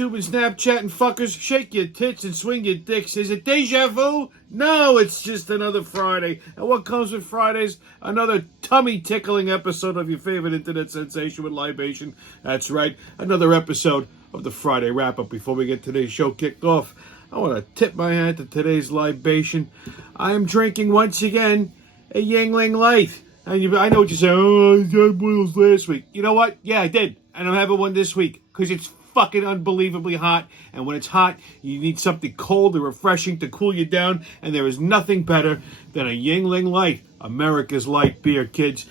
YouTube and Snapchat and fuckers. Shake your tits and swing your dicks. Is it deja vu? No, it's just another Friday. And what comes with Fridays? Another tummy-tickling episode of your favorite internet sensation with libation. That's right, another episode of the Friday wrap-up. Before we get today's show kicked off, I want to tip my hat to today's libation. I am drinking, once again, a Yingling Light. And I know what you're saying. Oh, I had one of those last week. You know what? Yeah, I did. And I'm having one this week because it's fucking unbelievably hot. And when it's hot, you need something cold and refreshing to cool you down. And there is nothing better than a Yingling Light. America's light beer, kids.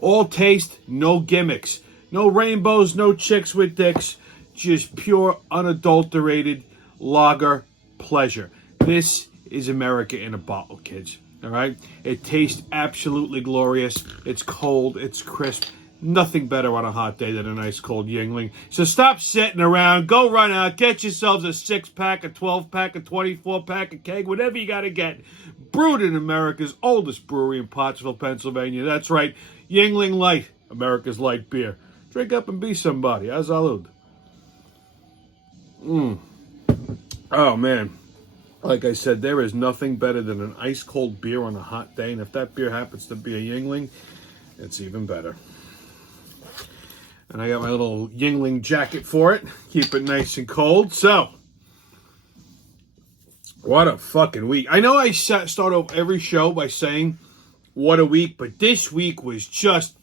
All taste, no gimmicks. No rainbows, no chicks with dicks. Just pure, unadulterated lager pleasure. This is America in a bottle, kids. All right? It tastes absolutely glorious. It's cold. It's crisp. Nothing better on a hot day than a nice cold Yingling. So stop sitting around. Go run out. Get yourselves a 6-pack, a 12-pack, a 24-pack, a keg, whatever you got to get. Brewed in America's oldest brewery in Pottsville, Pennsylvania. That's right. Yingling Light, America's light beer. Drink up and be somebody. Azalud. Oh, man. Like I said, there is nothing better than an ice-cold beer on a hot day. And if that beer happens to be a Yingling, it's even better. And I got my little Yingling jacket for it. Keep it nice and cold. So, what a fucking week. I know I start off every show by saying, what a week. But this week was just...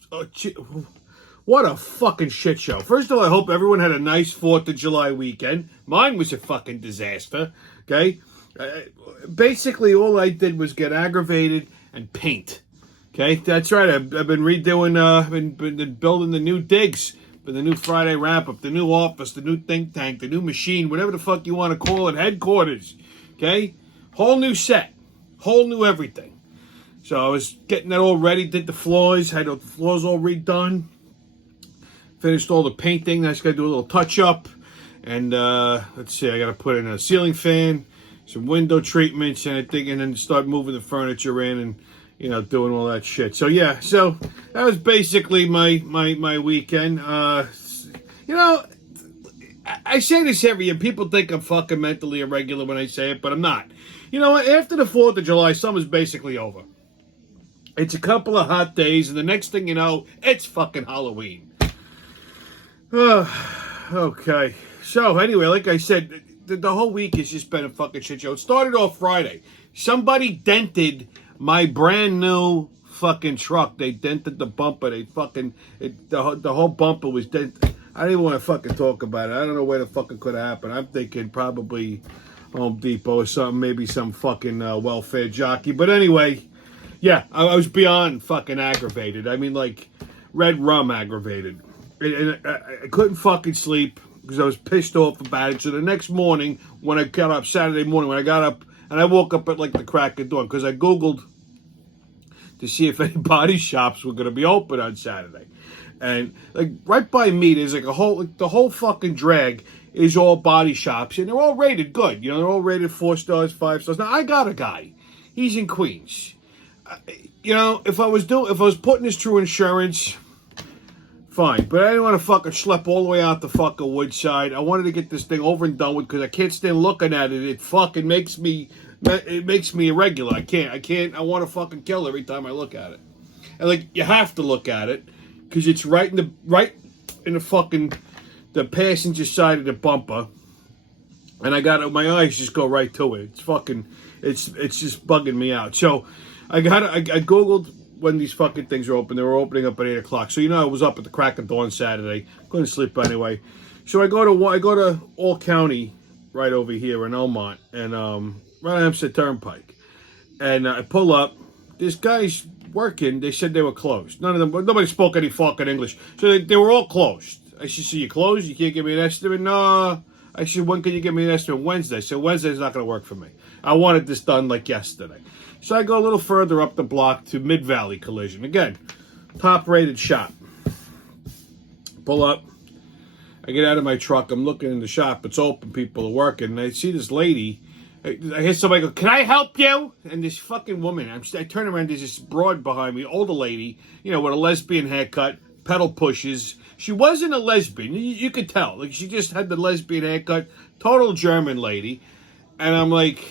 what a fucking shit show. First of all, I hope everyone had a nice 4th of July weekend. Mine was a fucking disaster. Okay? Basically, all I did was get aggravated and paint. Okay, that's right. I've been redoing, been building the new digs for the new Friday wrap-up, the new office, the new think tank, the new machine, whatever the fuck you want to call it, headquarters. Okay, whole new set, whole new everything. So I was getting that all ready, did the floors, had the floors all redone, finished all the painting. I just got to do a little touch-up, and let's see, I got to put in a ceiling fan, some window treatments, and then start moving the furniture in and, you know, doing all that shit. So, yeah, so that was basically my weekend. You know, I say this every year. People think I'm fucking mentally irregular when I say it, but I'm not. You know what? After the 4th of July, summer's basically over. It's a couple of hot days, and the next thing you know, it's fucking Halloween. Okay. So, anyway, like I said, the whole week has just been a fucking shit show. It started off Friday. Somebody dented my brand new fucking truck. They dented the bumper. They fucking... the whole bumper was dented. I don't even want to fucking talk about it. I don't know where the fucking could have happened. I'm thinking probably Home Depot or something. Maybe some fucking welfare jockey. But anyway, yeah, I was beyond fucking aggravated. I mean, like, red rum aggravated. And I couldn't fucking sleep because I was pissed off about it. So the next morning, when I got up, Saturday morning, when I got up, and I woke up at like the crack of dawn because I Googled to see if any body shops were going to be open on Saturday. And like right by me, there's like the whole fucking drag is all body shops, and they're all rated good. You know, they're all rated 4 stars, 5 stars. Now I got a guy, he's in Queens. You know, if I was putting his true insurance, fine. But I didn't want to fucking schlep all the way out the fucking Woodside. I wanted to get this thing over and done with because I can't stand looking at it. It fucking makes me irregular. I can't. I want to fucking kill every time I look at it. And like, you have to look at it because it's right in the fucking the passenger side of the bumper. And I got my eyes just go right to it. It's fucking, it's just bugging me out. So I Googled when these fucking things are open. They were opening up at 8 o'clock. So, you know, I was up at the crack of dawn Saturday. Couldn't sleep anyway. So I go to All County right over here in Elmont, and right on Hempstead Turnpike. And I pull up. This guy's working. They said they were closed. Nobody spoke any fucking English. So they were all closed. I said, so you closed? You can't give me an estimate? No. I said, when can you give me an estimate? Wednesday. So Wednesday's not going to work for me. I wanted this done like yesterday. So I go a little further up the block to Mid-Valley Collision. Again, top-rated shop. Pull up. I get out of my truck. I'm looking in the shop. It's open. People are working. And I see this lady. I hear somebody go, can I help you? And this fucking woman, I turn around. There's this broad behind me, older lady, you know, with a lesbian haircut, pedal pushes. She wasn't a lesbian. You could tell. Like, she just had the lesbian haircut. Total German lady. And I'm like,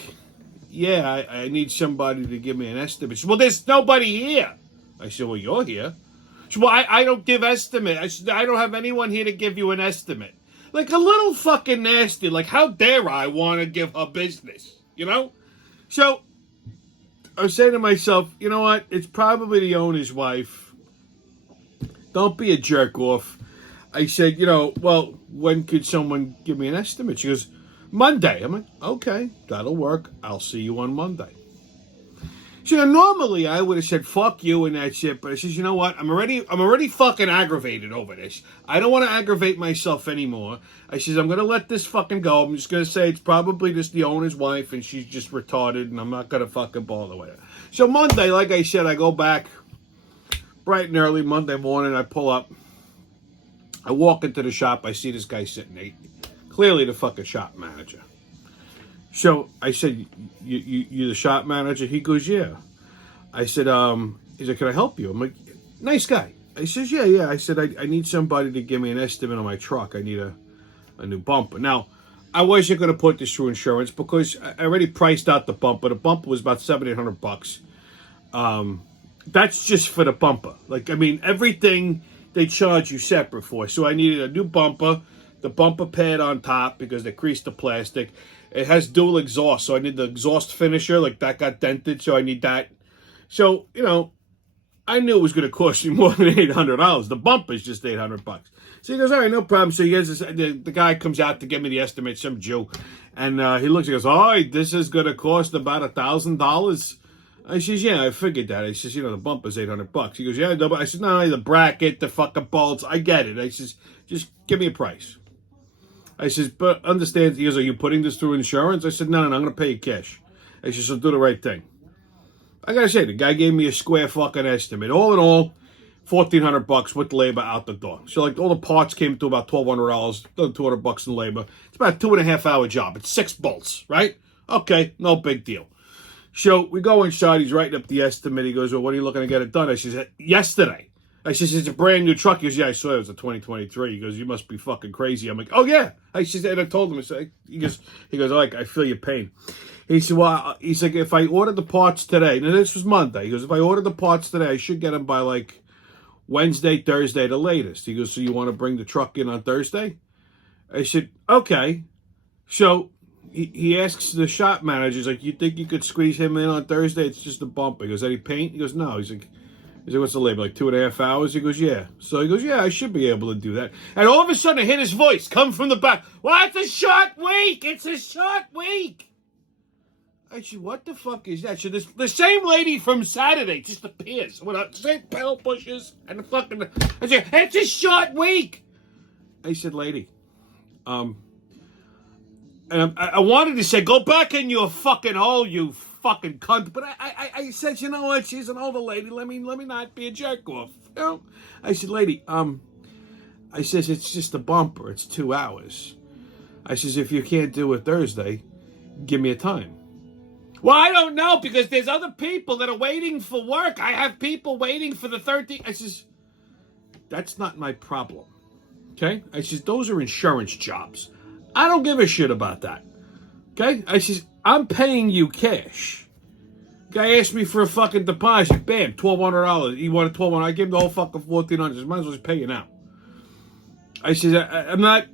yeah, I need somebody to give me an estimate. She said, well, there's nobody here. I said, well, you're here. She said, well, I don't give estimate. I said, I don't have anyone here to give you an estimate. Like, a little fucking nasty. Like, how dare I want to give her business? You know? So, I was saying to myself, you know what? It's probably the owner's wife. Don't be a jerk off. I said, you know, well, when could someone give me an estimate? She goes, Monday. I'm like, okay, that'll work. I'll see you on Monday. So normally I would have said, fuck you and that shit, but I says, you know what? I'm already fucking aggravated over this. I don't want to aggravate myself anymore. I says, I'm going to let this fucking go. I'm just going to say it's probably just the owner's wife and she's just retarded and I'm not going to fucking bother with her. So Monday, like I said, I go back bright and early Monday morning. I pull up. I walk into the shop. I see this guy sitting there. Clearly the fucking shop manager. So I said, you the shop manager? He goes, yeah. I said, he's like, can I help you? I'm like, nice guy. I says, yeah. I said, I need somebody to give me an estimate on my truck. I need a new bumper. Now, I wasn't going to put this through insurance because I already priced out the bumper. The bumper was about $700-800. That's just for the bumper. Like, I mean, everything they charge you separate for. So I needed a new bumper, the bumper pad on top because they creased the plastic. It has dual exhaust, so I need the exhaust finisher. Like, that got dented, so I need that. So, you know, I knew it was going to cost me more than $800. The bumper is just $800. So he goes, all right, no problem. So he gets this, the guy comes out to give me the estimate, some Jew. And he looks and goes, all right, this is going to cost about $1,000. I says, yeah, I figured that. I says, you know, the bumper's $800. He goes, yeah, no, I said, no, the bracket, the fucking bolts, I get it. I says, just give me a price. I says, but understand, he goes, are you putting this through insurance? I said, no, I'm going to pay you cash. I said, so do the right thing. I got to say, the guy gave me a square fucking estimate. All in all, $1,400 with labor out the door. So, like, all the parts came to about $1,200, $200 in labor. It's about a 2.5 hour job. It's 6 bolts, right? Okay, no big deal. So, we go inside. He's writing up the estimate. He goes, well, when are you looking to get it done? I said, yesterday. I says, it's a brand new truck. He goes, yeah, I saw it was a 2023. He goes, you must be fucking crazy. I'm like, oh, yeah. I said, and I told him, he goes, like, I feel your pain. He said, well, he's like, if I ordered the parts today, now this was Monday. He goes, if I ordered the parts today, I should get them by, like, Wednesday, Thursday, the latest. He goes, so you want to bring the truck in on Thursday? I said, okay. So he asks the shop manager, he's like, you think you could squeeze him in on Thursday? It's just a bump. He goes, any paint? He goes, no. He's like, what's the labor, like 2.5 hours? He goes, yeah. So he goes, yeah, I should be able to do that. And all of a sudden, I hear his voice come from the back. Well, it's a short week. It's a short week. I said, what the fuck is that? So the same lady from Saturday just appears with the same pedal pushes and the fucking... I said, it's a short week. I said, lady, and I wanted to say, go back in your fucking hole, you fucking cunt, but I said, you know what, she's an older lady, let me not be a jerk off, you know. I said, lady, I says, it's just a bumper, it's 2 hours. I says, if you can't do it Thursday, give me a time. Well, I don't know, because there's other people that are waiting for work. I have people waiting for the 13th. I says, that's not my problem, okay? I says, those are insurance jobs. I don't give a shit about that, okay? I says, I'm paying you cash. Guy asked me for a fucking deposit. Bam, $1,200. He wanted $1,200. I gave him the whole fucking $1,400. Might as well just pay you now. I said, I'm not.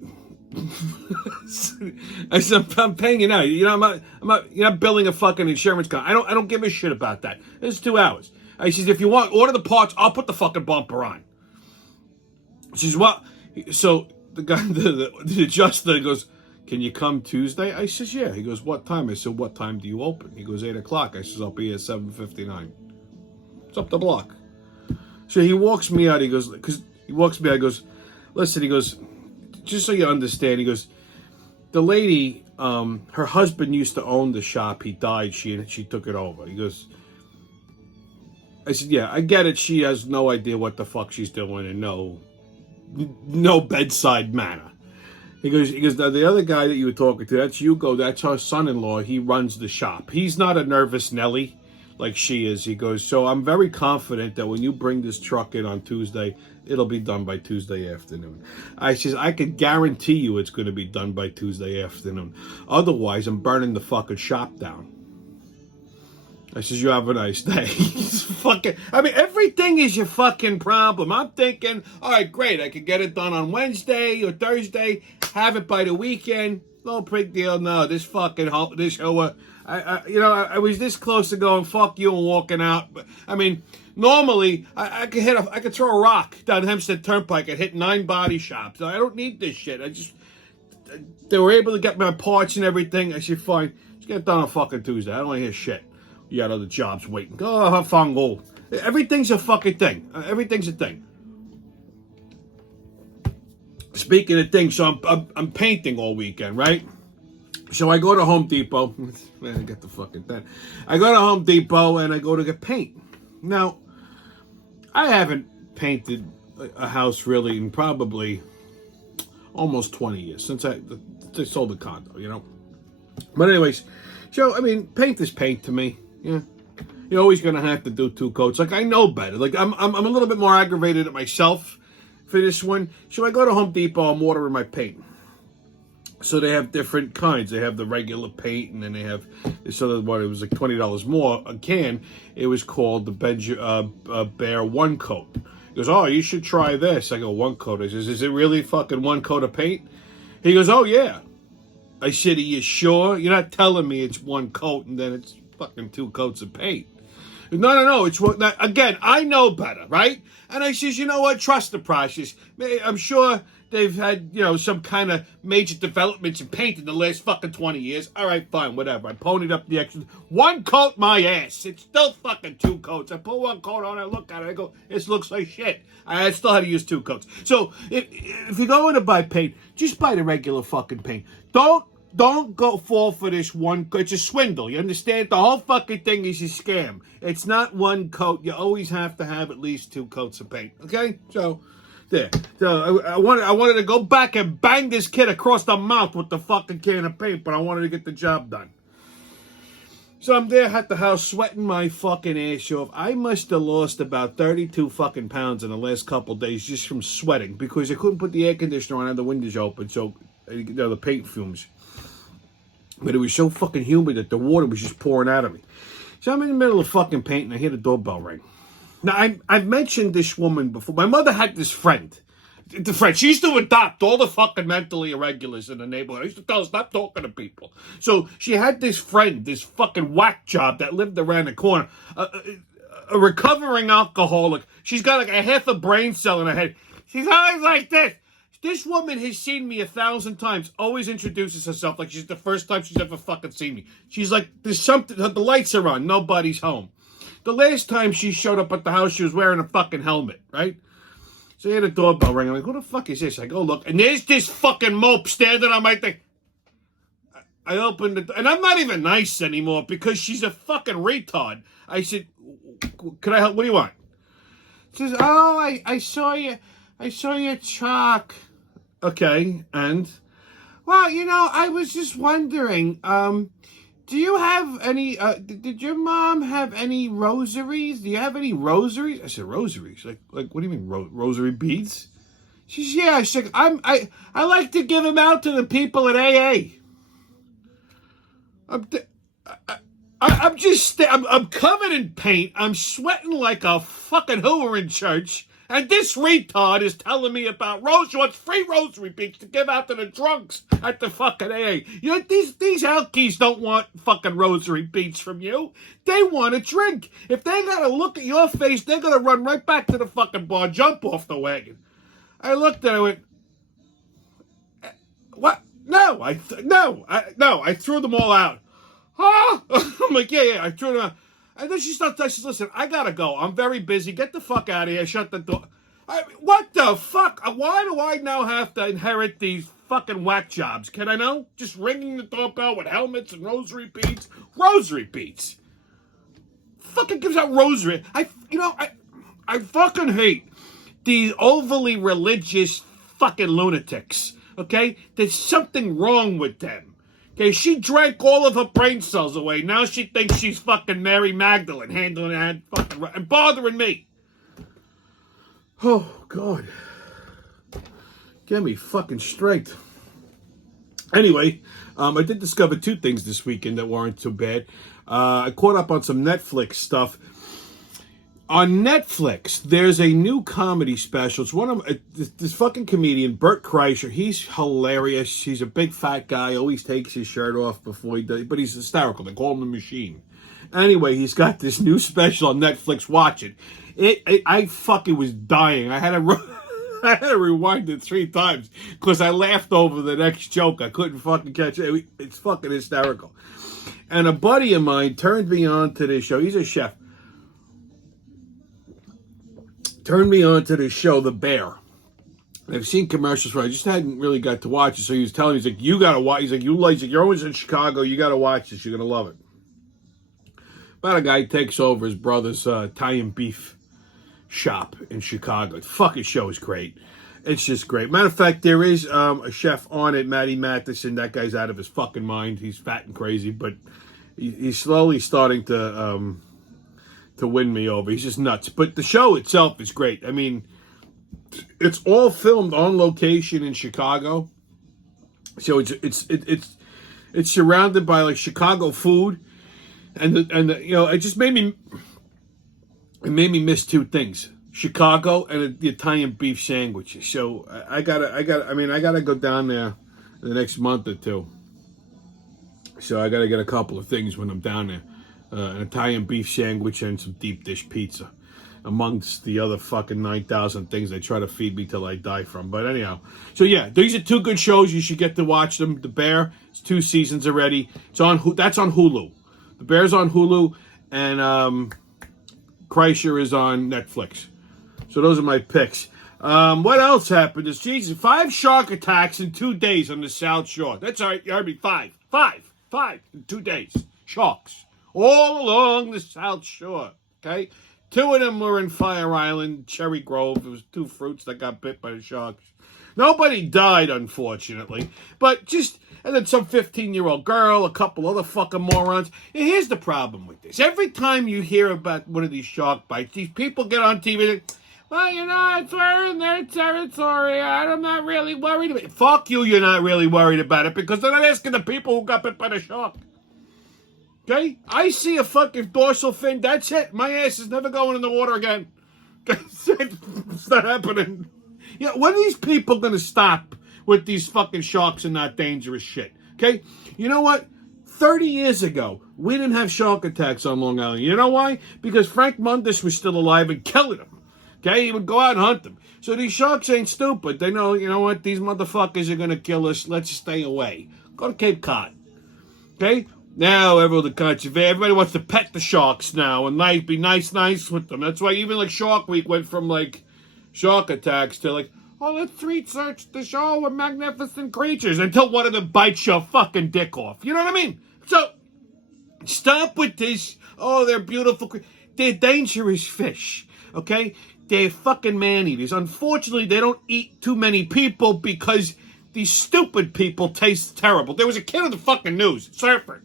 I said, I'm paying you now. You know, I'm not. You're not billing a fucking insurance company. I don't give a shit about that. It's 2 hours. I says, if you want, order the parts. I'll put the fucking bumper on. She says, well, so the guy, the adjuster goes, can you come Tuesday? I says, yeah. He goes, what time? I said, what time do you open? He goes, 8 o'clock. I says, I'll be here at 7:59. It's up the block. So he walks me out. He goes, because he walks me out. He goes, listen, he goes, just so you understand, he goes, the lady, her husband used to own the shop. He died. She took it over. He goes, I said, yeah, I get it. She has no idea what the fuck she's doing and no bedside manner. He goes, now the other guy that you were talking to, that's Hugo, that's her son-in-law. He runs the shop. He's not a nervous Nelly. like she is. He goes, so I'm very confident that when you bring this truck in on Tuesday, it'll be done by Tuesday afternoon. I says, I can guarantee you it's going to be done by Tuesday afternoon. Otherwise, I'm burning the fucking shop down. I says, you have a nice day. Everything is your fucking problem. I'm thinking, all right, great. I could get it done on Wednesday or Thursday, have it by the weekend. No big deal. No, this fucking, I was this close to going, fuck you, and walking out. But, normally, I could throw a rock down Hempstead Turnpike and hit 9 body shops. I don't need this shit. They were able to get my parts and everything. I said, fine, just get it done on fucking Tuesday. I don't want to hear shit. You got other jobs waiting. Go have fun, go. Everything's a fucking thing. Everything's a thing. Speaking of things, so I'm painting all weekend, right? So I go to Home Depot. Man, I got the fucking thing. I go to Home Depot and I go to get paint. Now, I haven't painted a house really in probably almost 20 years since I sold the condo, you know. But anyways, so paint is paint to me. Yeah, you're always gonna have to do 2 coats. Like, I know better. Like, I'm a little bit more aggravated at myself for this one. So I go to Home Depot. I'm ordering my paint. So they have different kinds. They have the regular paint, and then they have this other one. It was like $20 more a can. It was called the Bear One Coat. He goes, oh, you should try this. I go, 1 coat. I says, is it really fucking 1 coat of paint? He goes, oh yeah. I said, are you sure? You're not telling me it's 1 coat and then it's fucking 2 coats of paint. No. It's one. Again, I know better, right? And I says, you know what? Trust the process. I'm sure they've had, some kind of major developments in paint in the last fucking 20 years. All right, fine, whatever. I ponied up the extra. 1 coat, my ass. It's still fucking 2 coats. I put 1 coat on, I look at it, I go, this looks like shit. I still had to use 2 coats. So if you're going to buy paint, just buy the regular fucking paint. Don't go fall for this 1 coat. It's a swindle. You understand? The whole fucking thing is a scam. It's not 1 coat. You always have to have at least 2 coats of paint. Okay? So, there. So I wanted to go back and bang this kid across the mouth with the fucking can of paint, but I wanted to get the job done. So I'm there at the house sweating my fucking ass off. I must have lost about 32 fucking pounds in the last couple days just from sweating because I couldn't put the air conditioner on and the windows open, so the paint fumes. But it was so fucking humid that the water was just pouring out of me. So I'm in the middle of fucking painting and I hear the doorbell ring. Now, I've mentioned this woman before. My mother had this friend. She used to adopt all the fucking mentally irregulars in the neighborhood. I used to tell her, stop talking to people. So she had this friend, this fucking whack job that lived around the corner. A recovering alcoholic. She's got like a half a brain cell in her head. She's always like this. This woman has seen me 1,000 times, always introduces herself like she's the first time she's ever fucking seen me. She's like, there's something, the lights are on, nobody's home. The last time she showed up at the house, she was wearing a fucking helmet, right? So I hear the doorbell ring. I'm like, who the fuck is this? I go look, and there's this fucking mope standing on my thing. I opened it, and I'm not even nice anymore because she's a fucking retard. I said, can I help? What do you want? She says, oh, I saw your truck. Okay, and? Well, I was just wondering, do you have any, did your mom have any rosaries? Do you have any rosaries? I said, rosaries? Like what do you mean, rosary beads? She said, yeah. She's like, I like to give them out to the people at AA. I'm covered in paint. I'm sweating like a fucking hooer in church. And this retard is telling me about free rosary beads to give out to the drunks at the fucking AA. These alkies don't want fucking rosary beads from you. They want a drink. If they gotta look at your face, they're gonna run right back to the fucking bar, jump off the wagon. I looked at her and went, what? No, I threw them all out. Huh? I'm like, yeah, I threw them out. And then she says, listen, I gotta go. I'm very busy. Get the fuck out of here. Shut the door. What the fuck? Why do I now have to inherit these fucking whack jobs? Can I know? Just ringing the doorbell with helmets and rosary beads? Rosary beads? Fucking gives out rosary. I fucking hate these overly religious fucking lunatics. Okay? There's something wrong with them. Okay, she drank all of her brain cells away. Now she thinks she's fucking Mary Magdalene, handling and fucking and bothering me. Oh God, get me fucking straight. Anyway, I did discover 2 things this weekend that weren't too bad. I caught up on some Netflix stuff. On Netflix, there's a new comedy special. It's one of this fucking comedian, Bert Kreischer. He's hilarious. He's a big fat guy. Always takes his shirt off before he does, but he's hysterical. They call him the Machine. Anyway, he's got this new special on Netflix. Watch it. I fucking was dying. I had to rewind it 3 times because I laughed over the next joke. I couldn't fucking catch it. It's fucking hysterical. And a buddy of mine turned me on to this show. He's a chef. Turned me on to this show, The Bear. I've seen commercials for it. I just hadn't really got to watch it. So he was telling me, he's like, you got to watch. He's like, you're always in Chicago. You got to watch this. You're going to love it. About a guy takes over his brother's Italian beef shop in Chicago. The fucking show is great. It's just great. Matter of fact, there is a chef on it, Matty Matheson. That guy's out of his fucking mind. He's fat and crazy, but he's slowly starting to win me over. He's just nuts. But the show itself is great. I mean, it's all filmed on location in Chicago. So it's surrounded by like Chicago food, and it just made me miss 2 things: Chicago and the Italian beef sandwiches. So I gotta go down there in the next month or 2. So I gotta get a couple of things when I'm down there. An Italian beef sandwich and some deep dish pizza, amongst the other fucking 9,000 things they try to feed me till I die from. But anyhow, so yeah, these are 2 good shows. You should get to watch them. The Bear, it's 2 seasons already. That's on Hulu. The Bear's on Hulu, and Kreischer is on Netflix. So those are my picks. What else happened? Is 5 shark attacks in 2 days on the South Shore. That's all right. You heard me. 5 in 2 days. Sharks. All along the South Shore, okay? 2 of them were in Fire Island, Cherry Grove. There was 2 fruits that got bit by the sharks. Nobody died, unfortunately. But and then some 15-year-old girl, a couple other fucking morons. And here's the problem with this. Every time you hear about one of these shark bites, these people get on TV and, well, it's we're in their territory. I'm not really worried about it. Fuck you, you're not really worried about it because they're not asking the people who got bit by the shark. Okay? I see a fucking dorsal fin, that's it. My ass is never going in the water again. It's not happening. Yeah, when are these people going to stop with these fucking sharks and not dangerous shit? Okay? You know what? 30 years ago, we didn't have shark attacks on Long Island. You know why? Because Frank Mundus was still alive and killing them. Okay? He would go out and hunt them. So these sharks ain't stupid. They know, you know what? These motherfuckers are going to kill us. Let's stay away. Go to Cape Cod. Okay? Now everybody wants to pet the sharks now and be nice with them. That's why even like Shark Week went from like shark attacks to like, oh, let's research the show with magnificent creatures until one of them bites your fucking dick off. You know what I mean? So stop with this. Oh, they're beautiful. They're dangerous fish. Okay? They're fucking man-eaters. Unfortunately, they don't eat too many people because these stupid people taste terrible. There was a kid on the fucking news, surfer.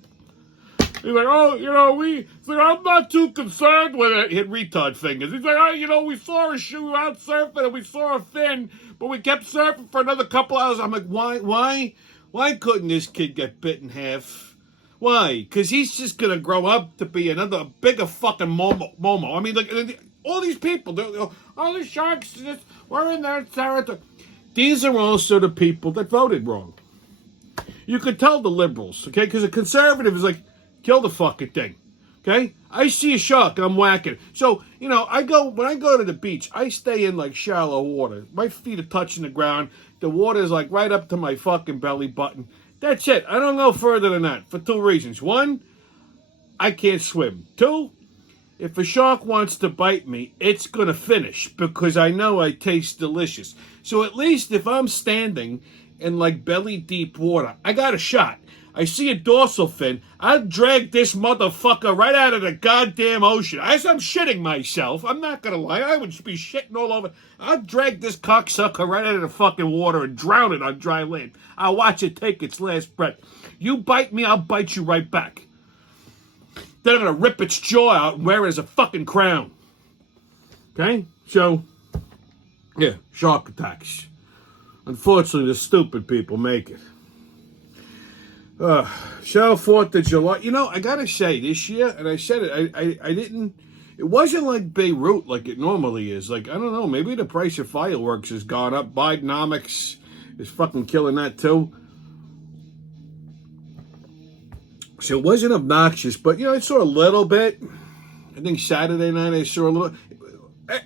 He's like, I'm not too concerned with it. He had retard fingers. He's like, we saw a shoe out surfing and we saw a fin, but we kept surfing for another couple hours. I'm like, why couldn't this kid get bit in half? Why? Because he's just going to grow up to be another bigger fucking Momo. I mean, like, all these people, all the sharks, we're in their territory. These are also the people that voted wrong. You could tell the liberals, okay? Because a conservative is like, kill the fucking thing, okay? I see a shark, I'm whacking it. So, when I go to the beach, I stay in, like, shallow water. My feet are touching the ground. The water is, like, right up to my fucking belly button. That's it. I don't go further than that for 2 reasons. 1, I can't swim. 2, if a shark wants to bite me, it's going to finish because I know I taste delicious. So at least if I'm standing in, like, belly-deep water, I got a shot. I see a dorsal fin, I'll drag this motherfucker right out of the goddamn ocean. As I'm shitting myself, I'm not gonna lie, I would be shitting all over. I'll drag this cocksucker right out of the fucking water and drown it on dry land. I'll watch it take its last breath. You bite me, I'll bite you right back. Then I'm gonna rip its jaw out and wear it as a fucking crown. Okay? So, yeah, shark attacks. Unfortunately, the stupid people make it. So 4th of July. You know, I gotta say, this year, and I said it, I didn't, it wasn't like Beirut like it normally is. Like, I don't know, maybe the price of fireworks has gone up. Bidenomics is fucking killing that too. So it wasn't obnoxious, but, you know, I saw a little bit. I think Saturday night I saw a little.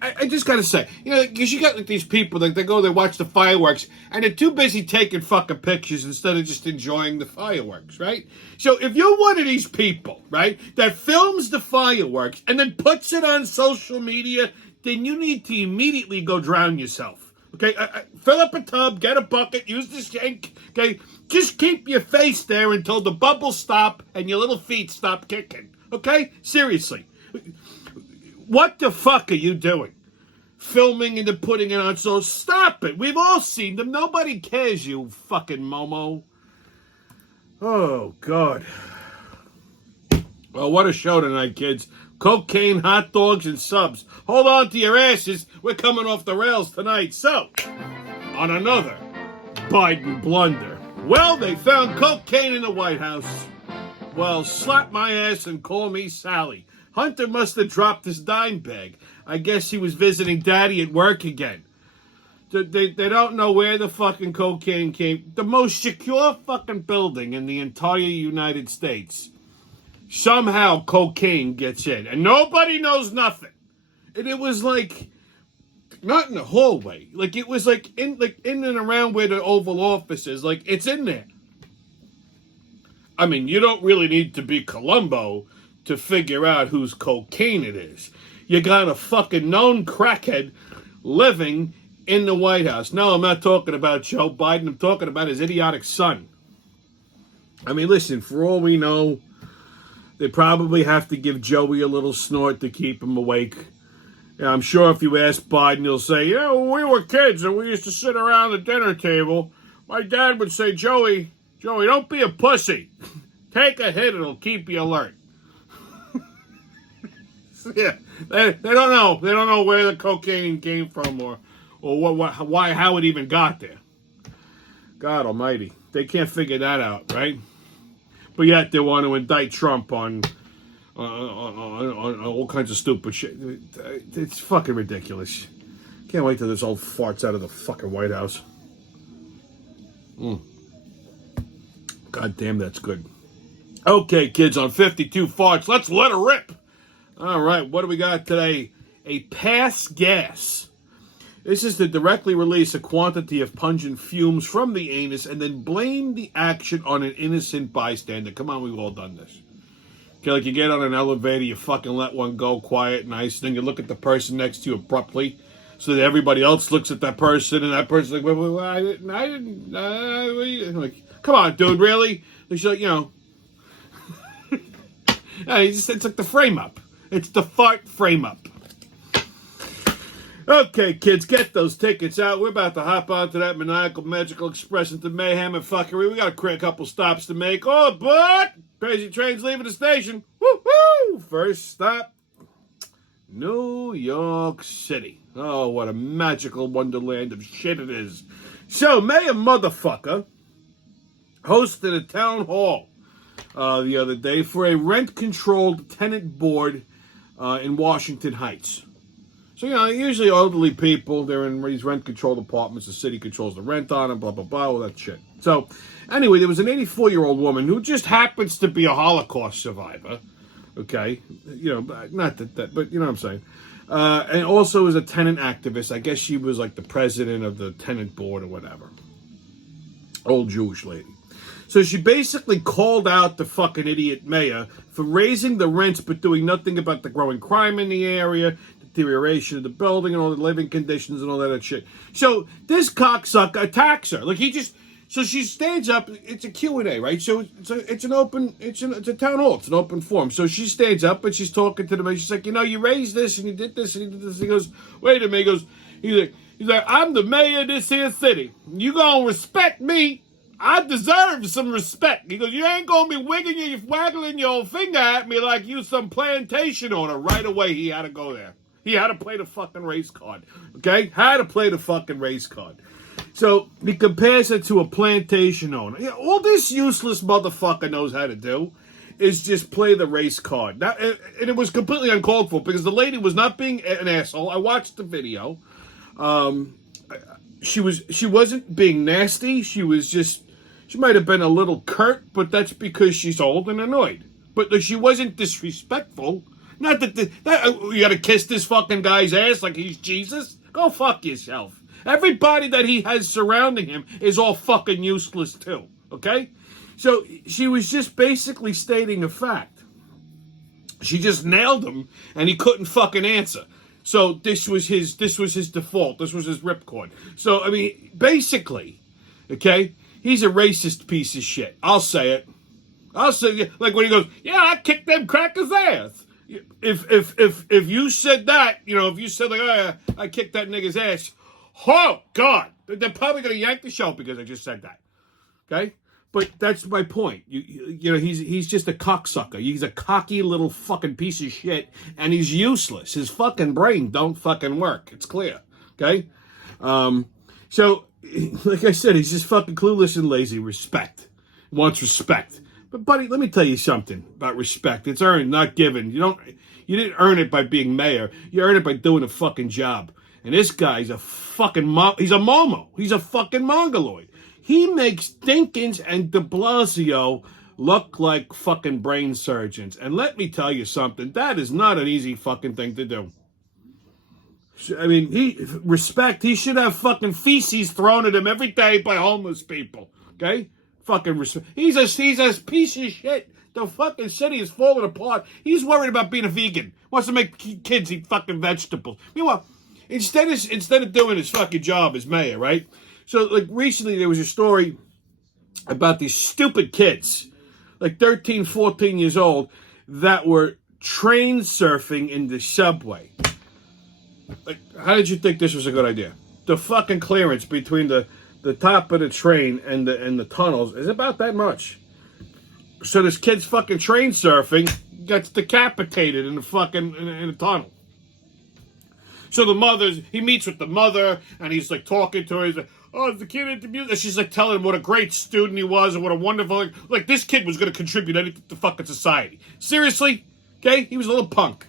I just gotta say, you know, because you got like these people, like they watch the fireworks, and they're too busy taking fucking pictures instead of just enjoying the fireworks, right? So if you're one of these people, right, that films the fireworks and then puts it on social media, then you need to immediately go drown yourself. Okay, fill up a tub, get a bucket, use the sink. Okay, just keep your face there until the bubbles stop and your little feet stop kicking. Okay, seriously. What the fuck are you doing? Filming and then putting it on, so stop it. We've all seen them. Nobody cares, you fucking Momo. Oh, God. Well, what a show tonight, kids. Cocaine, hot dogs, and subs. Hold on to your asses. We're coming off the rails tonight. So, on another Biden blunder. Well, they found cocaine in the White House. Well, slap my ass and call me Sally. Hunter must have dropped his dime bag. I guess he was visiting Daddy at work again. They don't know where the fucking cocaine came. The most secure fucking building in the entire United States. Somehow cocaine gets in. And nobody knows nothing. And it was like, not in the hallway. Like, it was like in and around where the Oval Office is. Like, it's in there. I mean, you don't really need to be Columbo to figure out whose cocaine it is. You got a fucking known crackhead living in the White House. No, I'm not talking about Joe Biden. I'm talking about his idiotic son. I mean, listen, for all we know, they probably have to give Joey a little snort to keep him awake. And I'm sure if you ask Biden, he'll say, yeah, when we were kids and we used to sit around the dinner table, my dad would say, Joey, don't be a pussy. Take a hit, it'll keep you alert. Yeah, they don't know. They don't know where the cocaine came from or why, how it even got there. God almighty. They can't figure that out, right? But yet they want to indict Trump on all kinds of stupid shit. It's fucking ridiculous. Can't wait till this old farts out of the fucking White House. God damn, that's good. Okay, kids, on 52 farts, let's let her rip. All right, what do we got today? A pass gas. This is to directly release a quantity of pungent fumes from the anus and then blame the action on an innocent bystander. Come on, we've all done this. Okay, like you get on an elevator, you fucking let one go quiet, nice, then you look at the person next to you abruptly so that everybody else looks at that person and that person's like, well, I didn't, like, come on, dude, really? It's like, you know, it's like the frame up. It's the fart frame up. Okay, kids, get those tickets out. We're about to hop onto that maniacal, magical express into mayhem and fuckery. We got a couple stops to make. Oh, but crazy train's leaving the station. Woo-hoo! First stop, New York City. Oh, what a magical wonderland of shit it is. So, Mayor Motherfucker hosted a town hall the other day for a rent-controlled tenant board in Washington Heights. So, you know, usually elderly people, they're in these rent-controlled apartments. The city controls the rent on them, blah, blah, blah, all that shit. So, anyway, there was an 84-year-old woman who just happens to be a Holocaust survivor. Okay? You know, not that, but you know what I'm saying. And also is a tenant activist. I guess she was like the president of the tenant board or whatever. Old Jewish lady. So she basically called out the fucking idiot mayor for raising the rents but doing nothing about the growing crime in the area, deterioration of the building and all the living conditions and all that shit. So this cocksucker attacks her. Like, he just So she stands up. It's a Q&A, right? So it's a town hall. It's an open forum. So she stands up and she's talking to them. And she's like, you raised this and you did this and you did this. He goes, wait a minute. He's like, I'm the mayor of this here city. You gonna respect me? I deserve some respect. He goes, you ain't gonna be waggling your finger at me like you some plantation owner. Right away, he had to go there. He had to play the fucking race card. Okay? Had to play the fucking race card. So he compares it to a plantation owner. All this useless motherfucker knows how to do is just play the race card. And it was completely uncalled for because the lady was not being an asshole. I watched the video. She wasn't being nasty. She might have been a little curt, but that's because she's old and annoyed. But she wasn't disrespectful. Not that you gotta kiss this fucking guy's ass like he's Jesus. Go fuck yourself. Everybody that he has surrounding him is all fucking useless too. Okay? So she was just basically stating a fact. She just nailed him, and he couldn't fucking answer. So this was his default. This was his ripcord. So I mean, basically, okay, he's a racist piece of shit. I'll say it. Like when he goes, "Yeah, I kicked them crackers' ass." If you said that, if you said like, "Oh yeah, I kicked that nigga's ass," oh God, they're probably gonna yank the show because I just said that. Okay. But that's my point. He's just a cocksucker. He's a cocky little fucking piece of shit, and he's useless. His fucking brain don't fucking work. It's clear, okay? So, like I said, he's just fucking clueless and lazy. Respect. Wants respect. But, buddy, let me tell you something about respect. It's earned, not given. You didn't earn it by being mayor. You earned it by doing a fucking job. And this guy's a fucking he's a momo. He's a fucking mongoloid. He makes Dinkins and de Blasio look like fucking brain surgeons. And let me tell you something. That is not an easy fucking thing to do. I mean, he should have fucking feces thrown at him every day by homeless people. Okay? Fucking respect. He's a piece of shit. The fucking city is falling apart. He's worried about being a vegan. Wants to make kids eat fucking vegetables. Meanwhile, instead of doing his fucking job as mayor, right? So, like, recently there was a story about these stupid kids, like 13, 14 years old, that were train surfing in the subway. Like, how did you think this was a good idea? The fucking clearance between the top of the train and the tunnels is about that much. So this kid's fucking train surfing gets decapitated in the tunnel. So he meets with the mother, and he's like talking to her. He's like, "Oh, is the kid into music?" And she's like telling him what a great student he was and what a wonderful, like this kid was going to contribute anything to fucking society. Seriously? Okay? He was a little punk.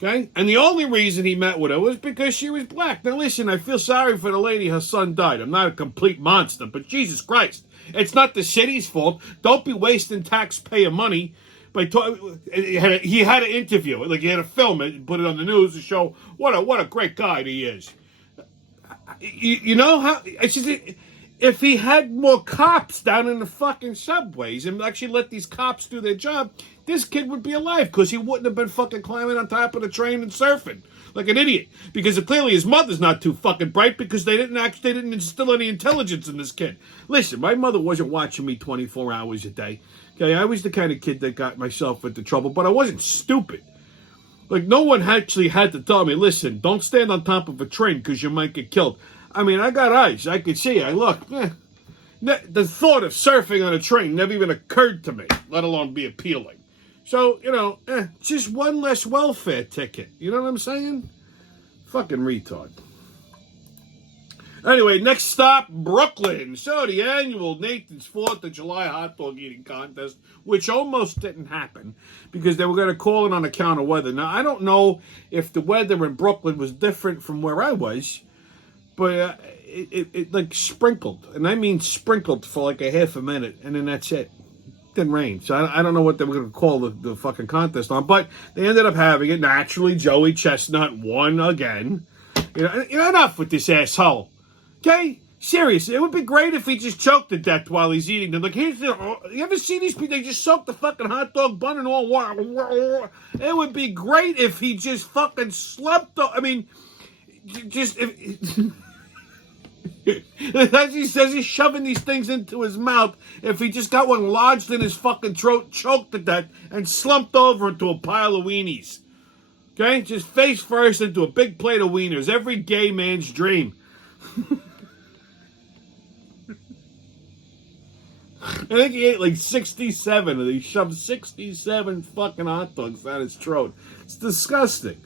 Okay? And the only reason he met with her was because she was black. Now listen, I feel sorry for the lady. Her son died. I'm not a complete monster, but Jesus Christ. It's not the city's fault. Don't be wasting taxpayer money. He had an interview, like he had to film it and put it on the news to show what a great guy he is. You know how? It's just, if he had more cops down in the fucking subways and actually let these cops do their job, this kid would be alive because he wouldn't have been fucking climbing on top of the train and surfing like an idiot. Because clearly his mother's not too fucking bright because they didn't instill any intelligence in this kid. Listen, my mother wasn't watching me 24 hours a day. Okay, I was the kind of kid that got myself into trouble, but I wasn't stupid. Like, no one actually had to tell me, listen, don't stand on top of a train because you might get killed. I mean, I got eyes. I could see. I looked. The thought of surfing on a train never even occurred to me, let alone be appealing. So, just one less welfare ticket. You know what I'm saying? Fucking retard. Anyway, next stop, Brooklyn. So the annual Nathan's 4th of July hot dog eating contest, which almost didn't happen because they were going to call it on account of weather. Now, I don't know if the weather in Brooklyn was different from where I was, but it like sprinkled. And I mean sprinkled for like a half a minute, and then that's it. Didn't rain. So I don't know what they were going to call the fucking contest on, but they ended up having it. Naturally, Joey Chestnut won again. Enough with this asshole. Okay? Seriously, it would be great if he just choked to death while he's eating them. Like, you ever see these people? They just soak the fucking hot dog bun in all water. It would be great if he just fucking slumped. I mean, just... As he says, he's shoving these things into his mouth. If he just got one lodged in his fucking throat, choked to death, and slumped over into a pile of weenies. Okay? Just face first into a big plate of wieners. Every gay man's dream. I think he ate like 67, and he shoved 67 fucking hot dogs down his throat. It's disgusting.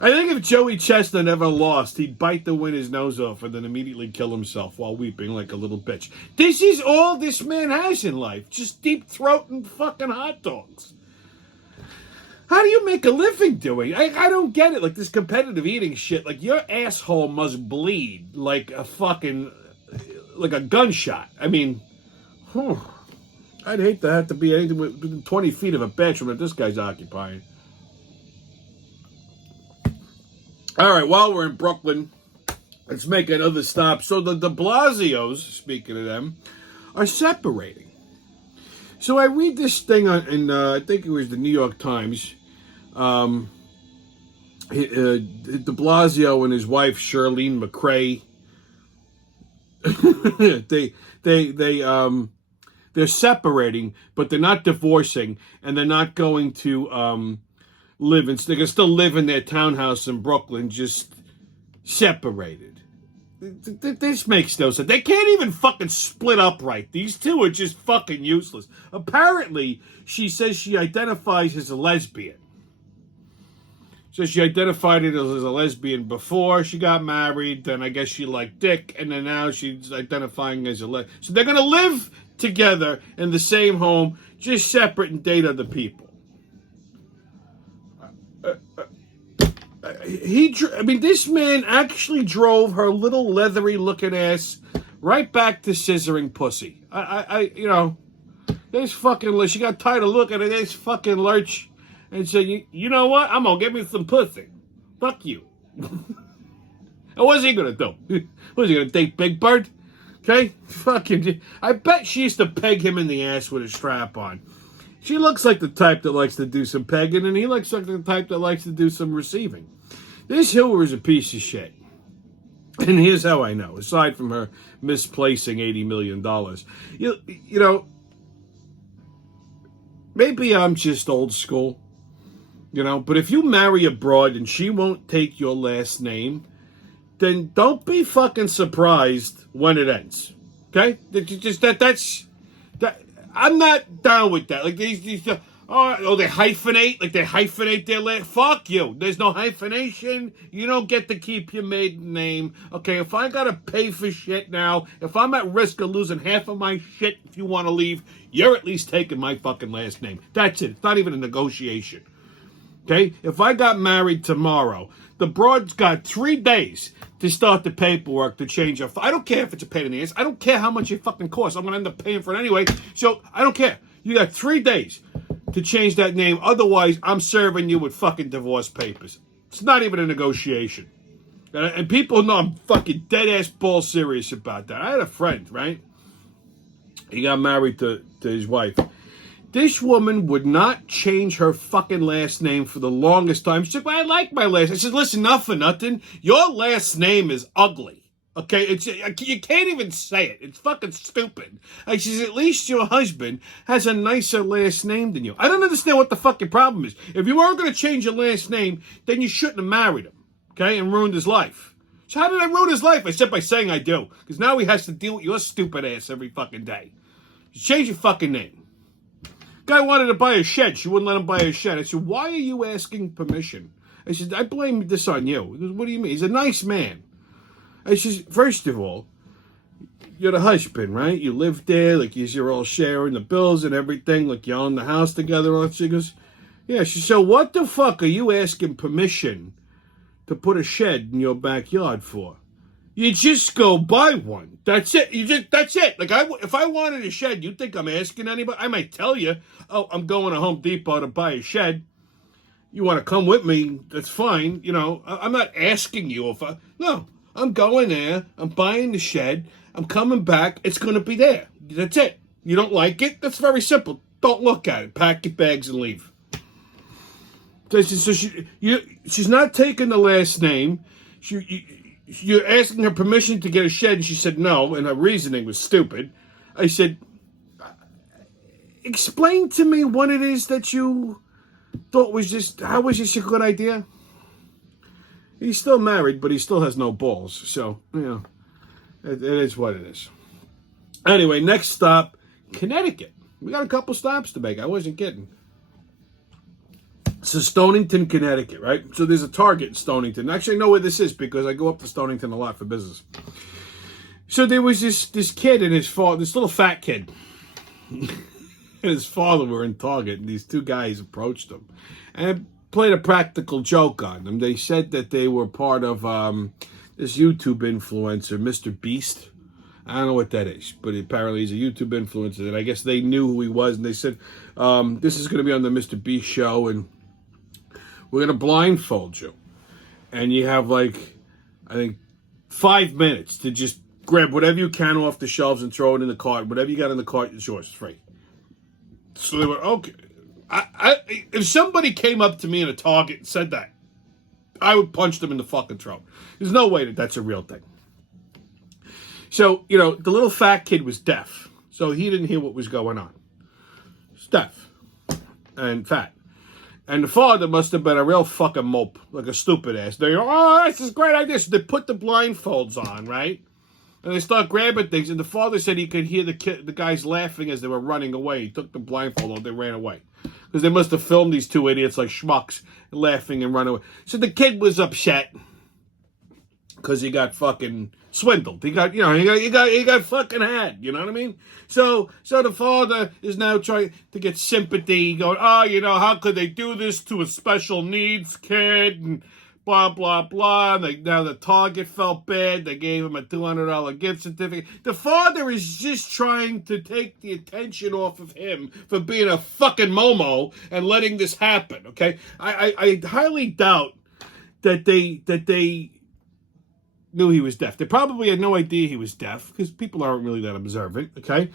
I think if Joey Chestnut ever lost, he'd bite the winner's nose off and then immediately kill himself while weeping like a little bitch. This is all this man has in life. Just deep throat and fucking hot dogs. How do you make a living doing? I don't get it. Like this competitive eating shit. Like your asshole must bleed like a fucking, like a gunshot. I mean, I'd hate to have to be anything within 20 feet of a bedroom that this guy's occupying. All right, while we're in Brooklyn, let's make another stop. So the de Blasios, speaking of them, are separating. So I read this thing in I think it was the New York Times. De Blasio and his wife, Shirlene McCray, they're separating, but they're not divorcing, and they're not going to they can still live in their townhouse in Brooklyn, just separated. This makes no sense. They can't even fucking split up right. These two are just fucking useless. Apparently, she says she identifies as a lesbian. So she identified it as a lesbian before she got married, then I guess she liked dick, and then now she's identifying as a lesbian. So they're going to live together in the same home, just separate and date other people. This man actually drove her little leathery-looking ass right back to scissoring pussy. This fucking, she got tired of looking at this fucking lurch and said, you know what? I'm gonna get me some pussy. Fuck you. And what's he gonna do? Was he gonna date Big Bird? Okay? Fucking, I bet she used to peg him in the ass with a strap on. She looks like the type that likes to do some pegging, and he looks like the type that likes to do some receiving. This Hiller is a piece of shit. And here's how I know, aside from her misplacing $80 million. You know, maybe I'm just old school, but if you marry a broad and she won't take your last name, then don't be fucking surprised when it ends. Okay? I'm not down with that. Like these they hyphenate. Like they hyphenate their last. Fuck you. There's no hyphenation. You don't get to keep your maiden name. Okay, if I gotta pay for shit now, if I'm at risk of losing half of my shit if you want to leave, you're at least taking my fucking last name. That's it. It's not even a negotiation. Okay? If I got married tomorrow, the broad's got 3 days to start the paperwork to change her. I don't care if it's a pain in the ass. I don't care how much it fucking costs. I'm going to end up paying for it anyway. So I don't care. You got 3 days to change that name. Otherwise, I'm serving you with fucking divorce papers. It's not even a negotiation. And people know I'm fucking dead-ass ball serious about that. I had a friend, right? He got married to his wife. This woman would not change her fucking last name for the longest time. She's like, well, I like my last name. I said, listen, not for nothing. Your last name is ugly. Okay? You can't even say it. It's fucking stupid. I says, at least your husband has a nicer last name than you. I don't understand what the fucking problem is. If you weren't going to change your last name, then you shouldn't have married him. Okay? And ruined his life. So how did I ruin his life? I said by saying I do. Because now he has to deal with your stupid ass every fucking day. You change your fucking name. Guy wanted to buy a shed. She wouldn't let him buy a shed. I said, why are you asking permission? I said, I blame this on you. He goes, what do you mean? He's a nice man. I said, first of all, you're the husband, right? You live there, like you're all sharing the bills and everything, like you own the house together. She goes, yeah. She said, so what the fuck are you asking permission to put a shed in your backyard for? You just go buy one. That's it. That's it. Like if I wanted a shed, you think I'm asking anybody? I might tell you, oh, I'm going to Home Depot to buy a shed. You want to come with me? That's fine. I'm not asking you no, I'm going there. I'm buying the shed. I'm coming back. It's going to be there. That's it. You don't like it? That's very simple. Don't look at it. Pack your bags and leave. So she's not taking the last name. you're asking her permission to get a shed, and she said no, and her reasoning was stupid. I said, explain to me what it is that you thought was just, how was this a good idea? He's still married, but he still has no balls. So, it is what it is. Anyway, next stop, Connecticut. We got a couple stops to make. I wasn't kidding. So Stonington, Connecticut, right? So there's a Target in Stonington. Actually, I know where this is because I go up to Stonington a lot for business. So there was this kid and his father, this little fat kid, and his father were in Target, and these two guys approached him and played a practical joke on them. They said that they were part of this YouTube influencer, Mr. Beast. I don't know what that is, but apparently he's a YouTube influencer, and I guess they knew who he was, and they said, this is going to be on the Mr. Beast show, and we're going to blindfold you. And you have, like, I think, 5 minutes to just grab whatever you can off the shelves and throw it in the cart. Whatever you got in the cart is yours, it's free. So they were, okay. If somebody came up to me in a Target and said that, I would punch them in the fucking throat. There's no way that that's a real thing. So, the little fat kid was deaf. So he didn't hear what was going on. He's deaf and fat. And the father must have been a real fucking mope, like a stupid ass. They go, oh, this is a great idea. So they put the blindfolds on, right? And they start grabbing things. And the father said he could hear the guys laughing as they were running away. He took the blindfold off. They ran away. Because they must have filmed these two idiots like schmucks laughing and running away. So the kid was upset because he got fucking swindled. He got fucking had. You know what I mean? So the father is now trying to get sympathy, going, oh, how could they do this to a special needs kid? And blah, blah, blah. Now the Target felt bad. They gave him a $200 gift certificate. The father is just trying to take the attention off of him for being a fucking Momo and letting this happen, okay? I highly doubt that they knew he was deaf. They probably had no idea he was deaf because people aren't really that observant, okay?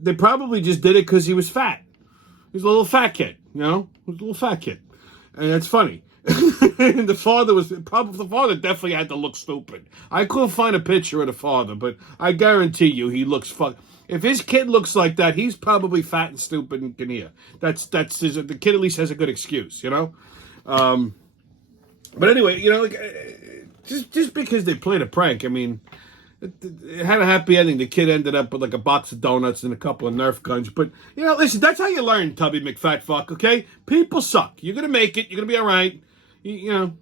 They probably just did it because he was fat. He was a little fat kid, He was a little fat kid. And that's funny. And the father definitely had to look stupid. I couldn't find a picture of the father, but I guarantee you he looks if his kid looks like that, he's probably fat and stupid and can hear. The kid at least has a good excuse, But anyway, just because they played a prank, I mean, it had a happy ending. The kid ended up with like a box of donuts and a couple of Nerf guns. But, listen, that's how you learn, Tubby McFatfuck, okay? People suck. You're going to make it. You're going to be all right. You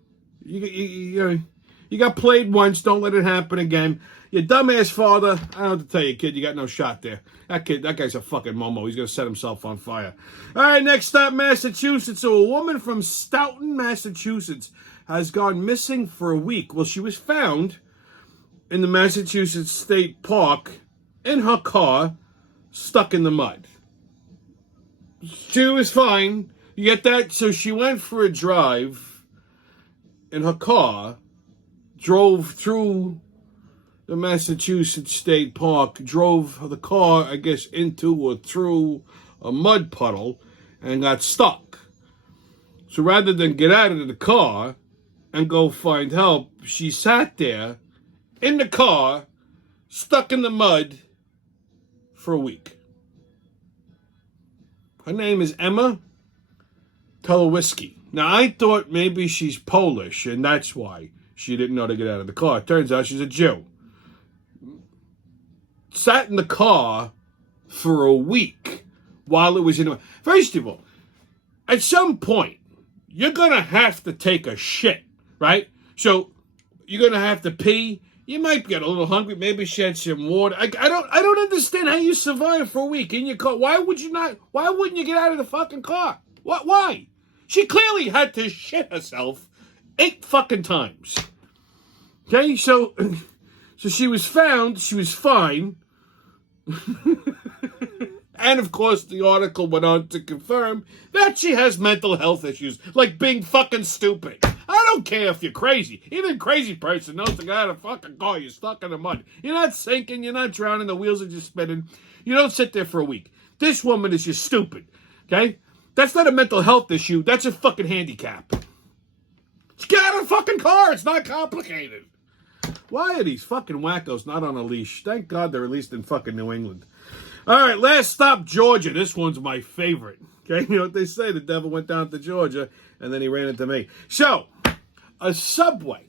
got played once. Don't let it happen again. Your dumbass father, I don't know what to tell you, kid. You got no shot there. That guy's a fucking Momo. He's going to set himself on fire. All right, next up, Massachusetts. So a woman from Stoughton, Massachusetts, has gone missing for a week. Well, she was found in the Massachusetts State Park in her car, stuck in the mud. She was fine. You get that? So she went for a drive in her car, drove through the Massachusetts State Park, drove the car, I guess, into or through a mud puddle and got stuck. So rather than get out of the car and go find help, she sat there in the car, stuck in the mud for a week. Her name is Emma Tulowitzki. Now, I thought maybe she's Polish, and that's why she didn't know to get out of the car. It turns out she's a Jew. Sat in the car for a week while it was in... First of all, at some point, you're going to have to take a shit, right? So, you're going to have to pee. You might get a little hungry. Maybe shed some water. I don't understand how you survive for a week in your car. Why wouldn't you get out of the fucking car? Why? She clearly had to shit herself 8 fucking times. Okay, so she was found. She was fine. And, of course, the article went on to confirm that she has mental health issues, like being fucking stupid. I don't care if you're crazy. Even a crazy person knows to get out of a fucking car. You're stuck in the mud. You're not sinking. You're not drowning. The wheels are just spinning. You don't sit there for a week. This woman is just stupid. Okay? That's not a mental health issue. That's a fucking handicap. Just get out of the fucking car. It's not complicated. Why are these fucking wackos not on a leash? Thank God they're released in fucking New England. All right, last stop, Georgia. This one's my favorite. Okay, you know what they say? The devil went down to Georgia, and then he ran into me. So, a Subway,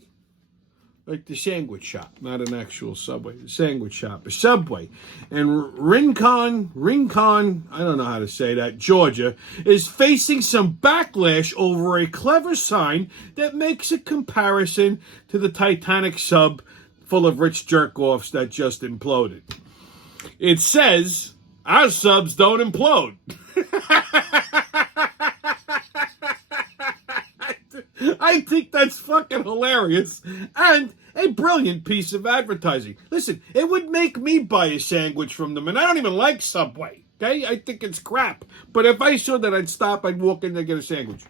like the sandwich shop, not an actual Subway, the sandwich shop, a Subway, and Rincon, I don't know how to say that, Georgia, is facing some backlash over a clever sign that makes a comparison to the Titanic sub full of rich jerk-offs that just imploded. It says, our subs don't implode. I think that's fucking hilarious and a brilliant piece of advertising. Listen, it would make me buy a sandwich from them, and I don't even like Subway, okay? I think it's crap. But if I saw that, I'd stop, I'd walk in there and get a sandwich,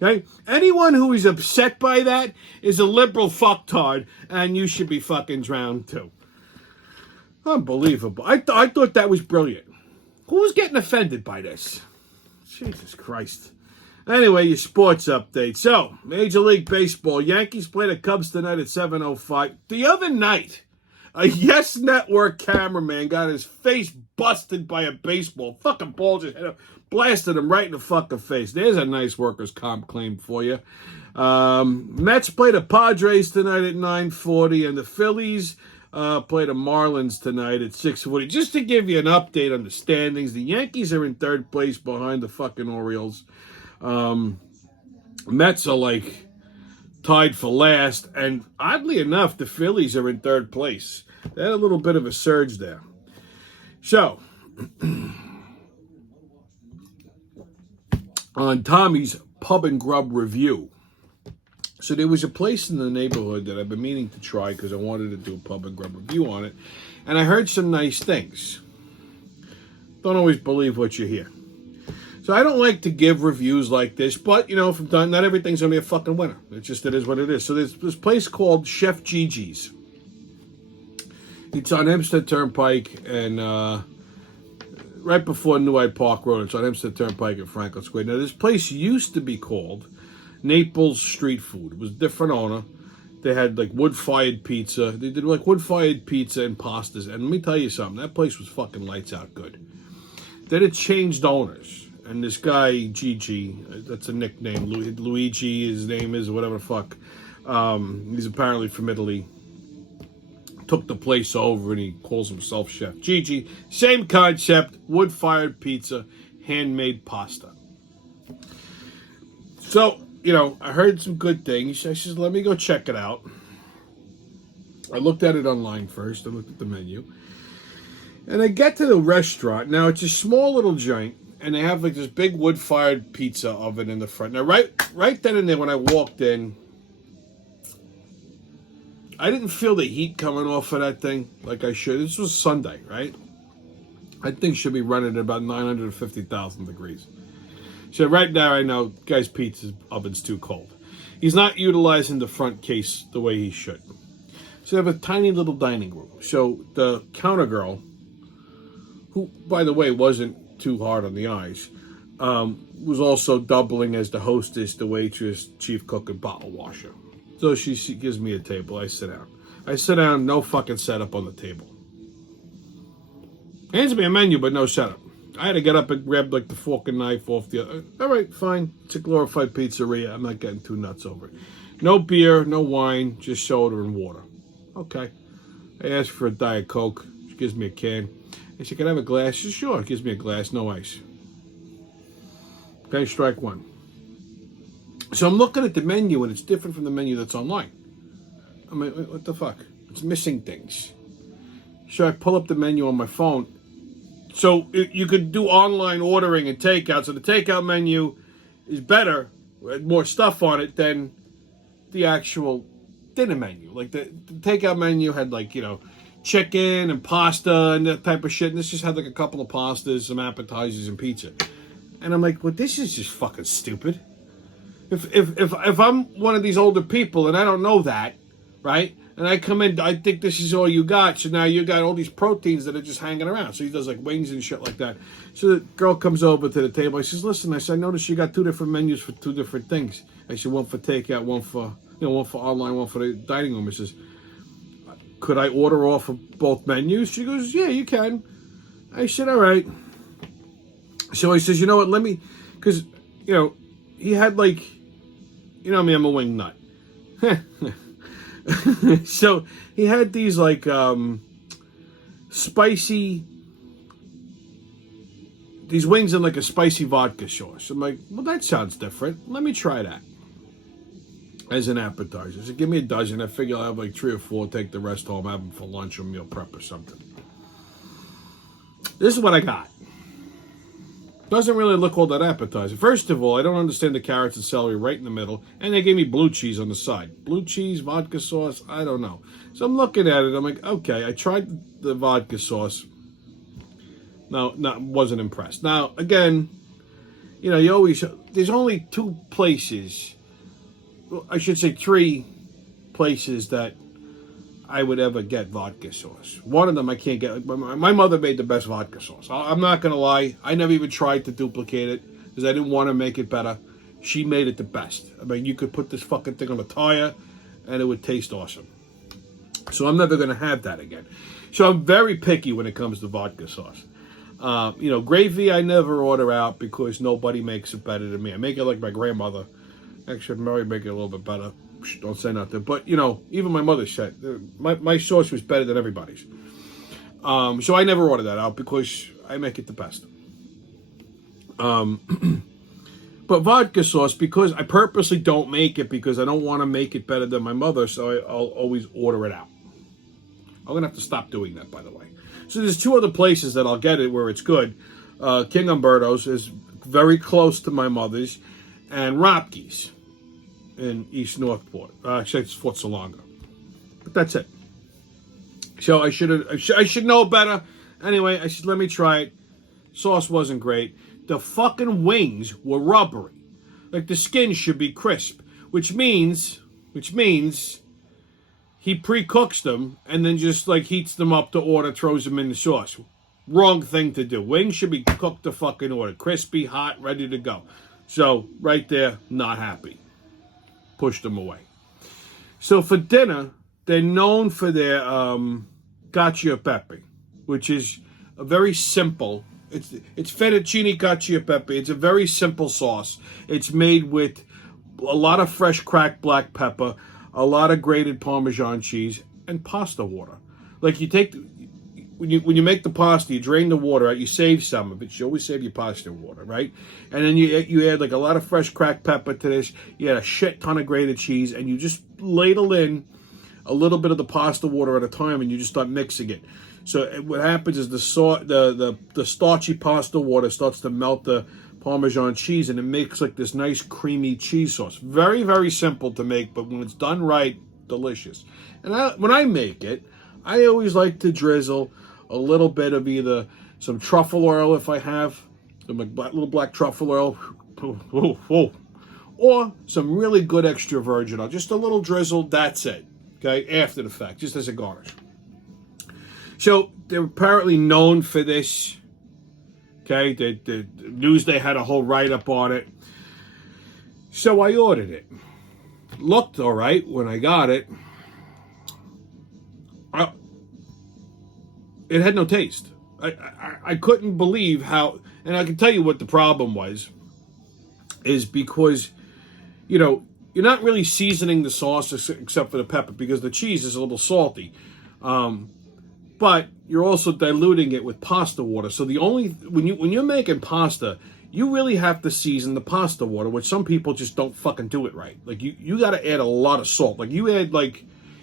okay? Anyone who is upset by that is a liberal fucktard, and you should be fucking drowned too. Unbelievable. I thought that was brilliant. Who was getting offended by this? Jesus Christ. Anyway, your sports update. So, Major League Baseball. Yankees play the Cubs tonight at 7:05. The other night, a Yes Network cameraman got his face busted by a baseball. Fucking ball just hit him, blasted him right in the fucking face. There's a nice workers' comp claim for you. Mets play the Padres tonight at 9:40, and the Phillies play the Marlins tonight at 6:40. Just to give you an update on the standings, the Yankees are in third place behind the fucking Orioles. Mets are like tied for last, and oddly enough, the Phillies are in third place. They had a little bit of a surge there. So, on Tommy's Pub and Grub review. So there was a place in the neighborhood that I've been meaning to try because I wanted to do a Pub and Grub review on it, and I heard some nice things. Don't always believe what you hear. So I don't like to give reviews like this, but, you know, from time, not everything's going to be a fucking winner. It is what it is. So there's this place called Chef Gigi's. It's on Hempstead Turnpike and right before Newhite Park Road. It's on Hempstead Turnpike and Franklin Square. Now, this place used to be called Naples Street Food. It was a different owner. They had, like, wood-fired pizza. They did, like, wood-fired pizza and pastas. And let me tell you something. That place was fucking lights out good. Then it changed owners. And this guy, Gigi, that's a nickname, Luigi, his name is, whatever the fuck. He's apparently from Italy. Took the place over and he calls himself Chef Gigi. Same concept, wood-fired pizza, handmade pasta. So, you know, I heard some good things. I said, let me go check it out. I looked at it online first. I looked at the menu. And I get to the restaurant. Now, it's a small little joint. And they have like this big wood-fired pizza oven in the front. Now, right then and there, when I walked in, I didn't feel the heat coming off of that thing like I should. This was Sunday, right? I think should be running at about 950,000 degrees. So right now, I know guy's pizza oven's too cold. He's not utilizing the front case the way he should. So they have a tiny little dining room. So the counter girl, who, by the way, wasn't too hard on the eyes, was also doubling as the hostess, the waitress, chief cook, and bottle washer. So she gives me a table. I sit down. No fucking setup on the table. Hands me a menu, but no setup. I had to get up and grab like the fork and knife off the other. All right, fine. It's a glorified pizzeria. I'm not getting too nuts over it. No beer, no wine, just soda and water. Okay. I asked for a Diet Coke. She gives me a can. I said, can I have a glass? She said, sure. Gives me a glass, no ice. Okay, strike one. So I'm looking at the menu, and it's different from the menu that's online. I mean, what the fuck? It's missing things. So I pull up the menu on my phone. So you could do online ordering and takeout. So the takeout menu is better, with more stuff on it, than the actual dinner menu. Like the takeout menu had, like, you know, chicken and pasta and that type of shit. And this just had like a couple of pastas, some appetizers, and pizza. And I'm like, well, this is just fucking stupid. If I'm one of these older people and I don't know that, right? And I come in, I think this is all you got. So now you got all these proteins that are just hanging around. So he does like wings and shit like that. So the girl comes over to the table. I says, listen, I said, I noticed you got two different menus for two different things. I said, one for takeout, one for online, one for the dining room. I says, could I order off of both menus? She goes, yeah, you can. I said, all right. So he says, you know what, let me, because, he had like, me, I'm a wing nut. So he had these like spicy, these wings in like a spicy vodka sauce. I'm like, well, that sounds different. Let me try that as an appetizer. So give me a dozen. I figure I'll have like 3 or 4, take the rest home, have them for lunch or meal prep or something. This is what I got. Doesn't really look all that appetizing. First of all, I don't understand the carrots and celery right in the middle, and they gave me blue cheese on the side. Blue cheese, vodka sauce, I don't know. So I'm looking at it, I'm like, okay, I tried the vodka sauce. No, wasn't impressed. Now, again, there's only 2 places, I should say 3 places that I would ever get vodka sauce. One of them I can't get. My mother made the best vodka sauce. I'm not going to lie. I never even tried to duplicate it because I didn't want to make it better. She made it the best. I mean, you could put this fucking thing on a tire and it would taste awesome. So I'm never going to have that again. So I'm very picky when it comes to vodka sauce. Gravy I never order out because nobody makes it better than me. I make it like my grandmother. Actually, Mary make it a little bit better. Don't say nothing. But, even my mother said, my sauce was better than everybody's. So I never order that out because I make it the best. But vodka sauce, because I purposely don't make it because I don't want to make it better than my mother, so I'll always order it out. I'm going to have to stop doing that, by the way. So there's 2 other places that I'll get it where it's good. King Umberto's is very close to my mother's, and Ropke's in East Northport. Actually, it's Fort Salonga. But that's it. So I should know better. Anyway, I said, let me try it. Sauce wasn't great. The fucking wings were rubbery. Like the skin should be crisp. Which means he pre-cooks them and then just like heats them up to order, throws them in the sauce. Wrong thing to do. Wings should be cooked to fucking order. Crispy, hot, ready to go. So, right there, not happy. Pushed them away. So, for dinner, they're known for their cacio e pepe, which is a very simple, it's fettuccine cacio e pepe. It's a very simple sauce. It's made with a lot of fresh cracked black pepper, a lot of grated Parmesan cheese, and pasta water. Like you take, when you make the pasta, you drain the water out, you save some of it. You always save your pasta water, right? And then you add like a lot of fresh cracked pepper to this. You add a shit ton of grated cheese, and you just ladle in a little bit of the pasta water at a time, and you just start mixing it. So what happens is the starchy pasta water starts to melt the Parmesan cheese, and it makes like this nice creamy cheese sauce. Very, very simple to make, but when it's done right, delicious. And when I make it, I always like to drizzle a little bit of either some truffle oil if I have, some little black truffle oil, or some really good extra virgin oil. Just a little drizzle, that's it. Okay, after the fact, just as a garnish. So they're apparently known for this. Okay, the Newsday had a whole write-up on it. So I ordered it. Looked all right when I got it. It had no taste. I couldn't believe how, and I can tell you what the problem was, is because, you're not really seasoning the sauce except for the pepper because the cheese is a little salty. But you're also diluting it with pasta water. So when you're making pasta, you really have to season the pasta water, which some people just don't fucking do it right. Like you got to add a lot of salt. Like you add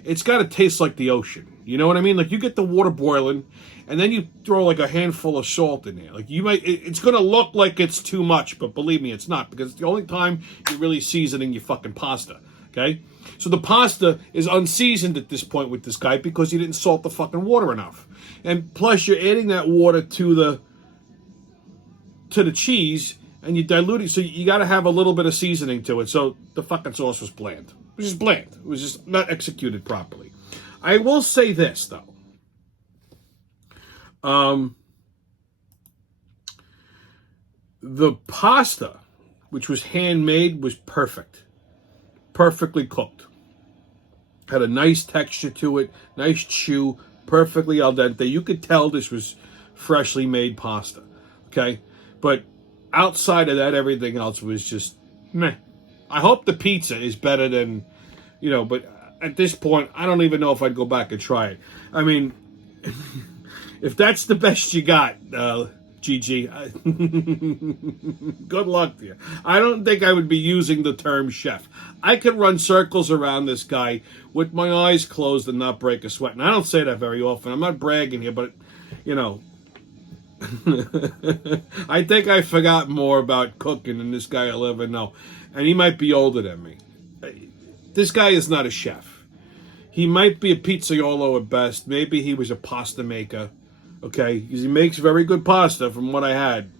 it's got to taste like the ocean. You know what I mean? Like you get the water boiling, and then you throw like a handful of salt in there. Like it's gonna look like it's too much, but believe me, it's not, because it's the only time you're really seasoning your fucking pasta. Okay? So the pasta is unseasoned at this point with this guy because he didn't salt the fucking water enough. And plus you're adding that water to the cheese and you dilute it, so you got to have a little bit of seasoning to it. So the fucking sauce was bland. It was just bland. It was just not executed properly. I will say this though. The pasta, which was handmade, was perfect. Perfectly cooked. Had a nice texture to it, nice chew, perfectly al dente. You could tell this was freshly made pasta, okay? But outside of that, everything else was just meh. I hope the pizza is better than, but at this point, I don't even know if I'd go back and try it. I mean, if that's the best you got, Gigi, good luck to you. I don't think I would be using the term chef. I could run circles around this guy with my eyes closed and not break a sweat. And I don't say that very often. I'm not bragging here, but, I think I forgot more about cooking than this guy will ever know. And he might be older than me. This guy is not a chef. He might be a pizzaiolo at best. Maybe he was a pasta maker. Okay, because he makes very good pasta from what I had.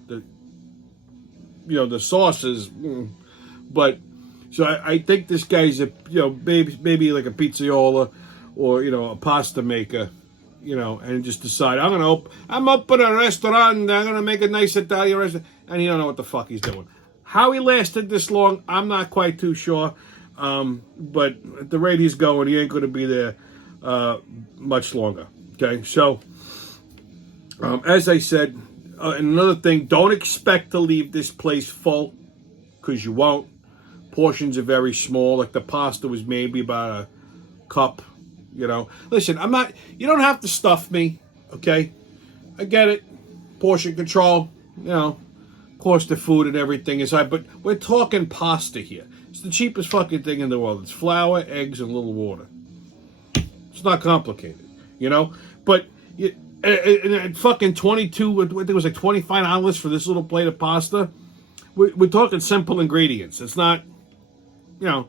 The sauces, but so I think this guy's a maybe like a pizzaiolo or a pasta maker, and just decide I'm open a restaurant. I'm gonna make a nice Italian restaurant, and he don't know what the fuck he's doing. How he lasted this long, I'm not quite too sure. But at the rate he's going, he ain't gonna be there much longer. Okay, so. As I said, another thing, don't expect to leave this place full, because you won't. Portions are very small, like the pasta was maybe about a cup, Listen, you don't have to stuff me, okay? I get it. Portion control, cost of food and everything is high, but we're talking pasta here. It's the cheapest fucking thing in the world. It's flour, eggs, and a little water. It's not complicated, But... And fucking 22, I think it was like $25 for this little plate of pasta. We're talking simple ingredients. It's not, you're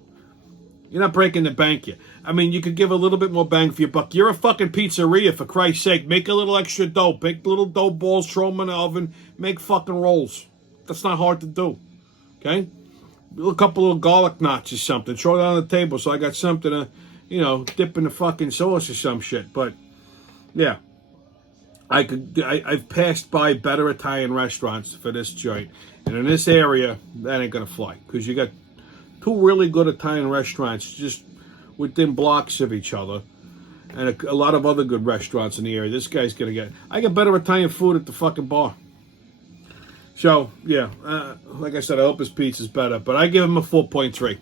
not breaking the bank here. I mean, you could give a little bit more bang for your buck. You're a fucking pizzeria, for Christ's sake. Make a little extra dough. Make little dough balls, throw them in the oven. Make fucking rolls. That's not hard to do. Okay? A couple of garlic knots or something. Throw it on the table so I got something to, dip in the fucking sauce or some shit. But, yeah. I've passed by better Italian restaurants for this joint, and in this area, that ain't gonna fly, because you got two really good Italian restaurants just within blocks of each other, and a lot of other good restaurants in the area. This guy's gonna I get better Italian food at the fucking bar. So yeah, like I said, I hope his pizza's better, but I give him a 4.3.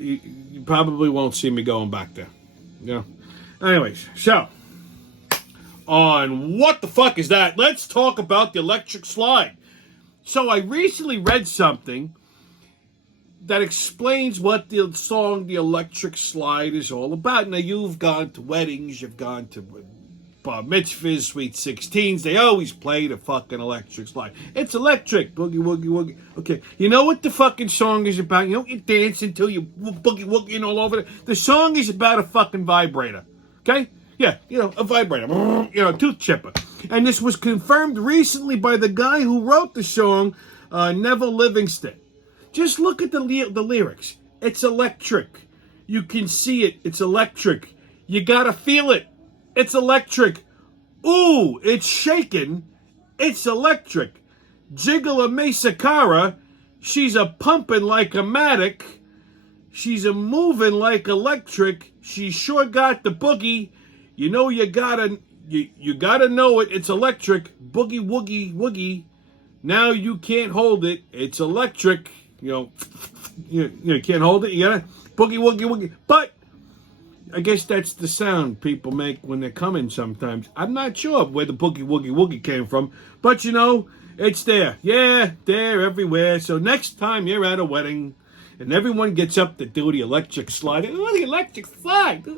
You probably won't see me going back there. Anyways, so. On what the fuck is that? Let's talk about the electric slide. So I recently read something that explains what the song The Electric Slide is all about. Now, you've gone to weddings, you've gone to bar mitzvahs, sweet 16s. They always play the fucking electric slide. It's electric. Boogie, woogie, woogie. Okay, you know what the fucking song is about? You dance until you boogie, woogie all over it. The song is about a fucking vibrator. Okay? Yeah, a vibrator, tooth chipper. And this was confirmed recently by the guy who wrote the song, Neville Livingston. Just look at the lyrics. It's electric. You can see it. It's electric. You gotta feel it. It's electric. Ooh, it's shaking. It's electric. Jiggle a Mesa Cara. She's a pumping like a matic. She's a moving like electric. She sure got the boogie. You gotta know it. It's electric. Boogie woogie woogie. Now you can't hold it. It's electric. You can't hold it. You gotta boogie woogie woogie. But I guess that's the sound people make when they're coming sometimes. I'm not sure where the boogie woogie woogie came from, but it's there. Yeah, there everywhere. So next time you're at a wedding and everyone gets up to do the electric slide. Oh, the electric slide.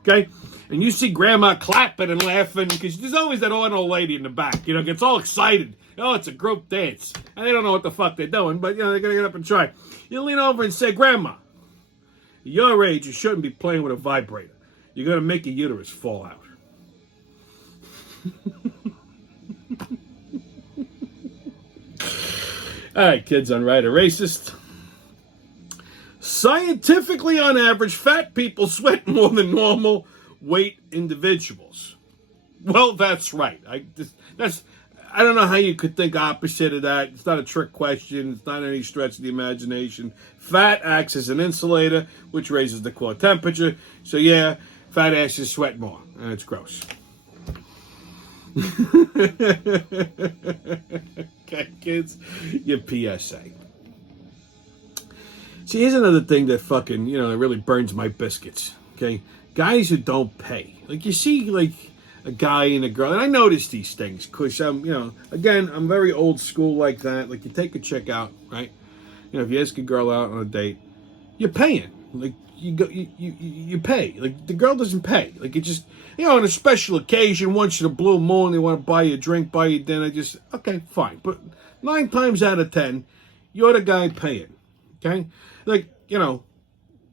Okay? And you see grandma clapping and laughing, because there's always that old lady in the back, gets all excited. Oh, it's a group dance. And they don't know what the fuck they're doing, but, they're going to get up and try. You lean over and say, Grandma, at your age, you shouldn't be playing with a vibrator. You're going to make your uterus fall out. All right, kids on Right or Racist. Scientifically, on average, fat people sweat more than normal weight individuals. Well, that's right. I don't know how you could think opposite of that. It's not a trick question. It's not any stretch of the imagination. Fat acts as an insulator, which raises the core temperature. So yeah, fat asses sweat more, and it's gross. Okay, kids, your PSA. See, here's another thing that fucking, that really burns my biscuits. Okay, guys who don't pay. Like, you see, like, a guy and a girl, and I notice these things because again, I'm very old school like that. Like, you take a chick out, right? If you ask a girl out on a date, you're paying. Like, you pay. Like, the girl doesn't pay. Like, it just, on a special occasion, once in a blue moon, they want to buy you a drink, buy you dinner. Just okay, fine. But 9 times out of 10, you're the guy paying. Okay, like,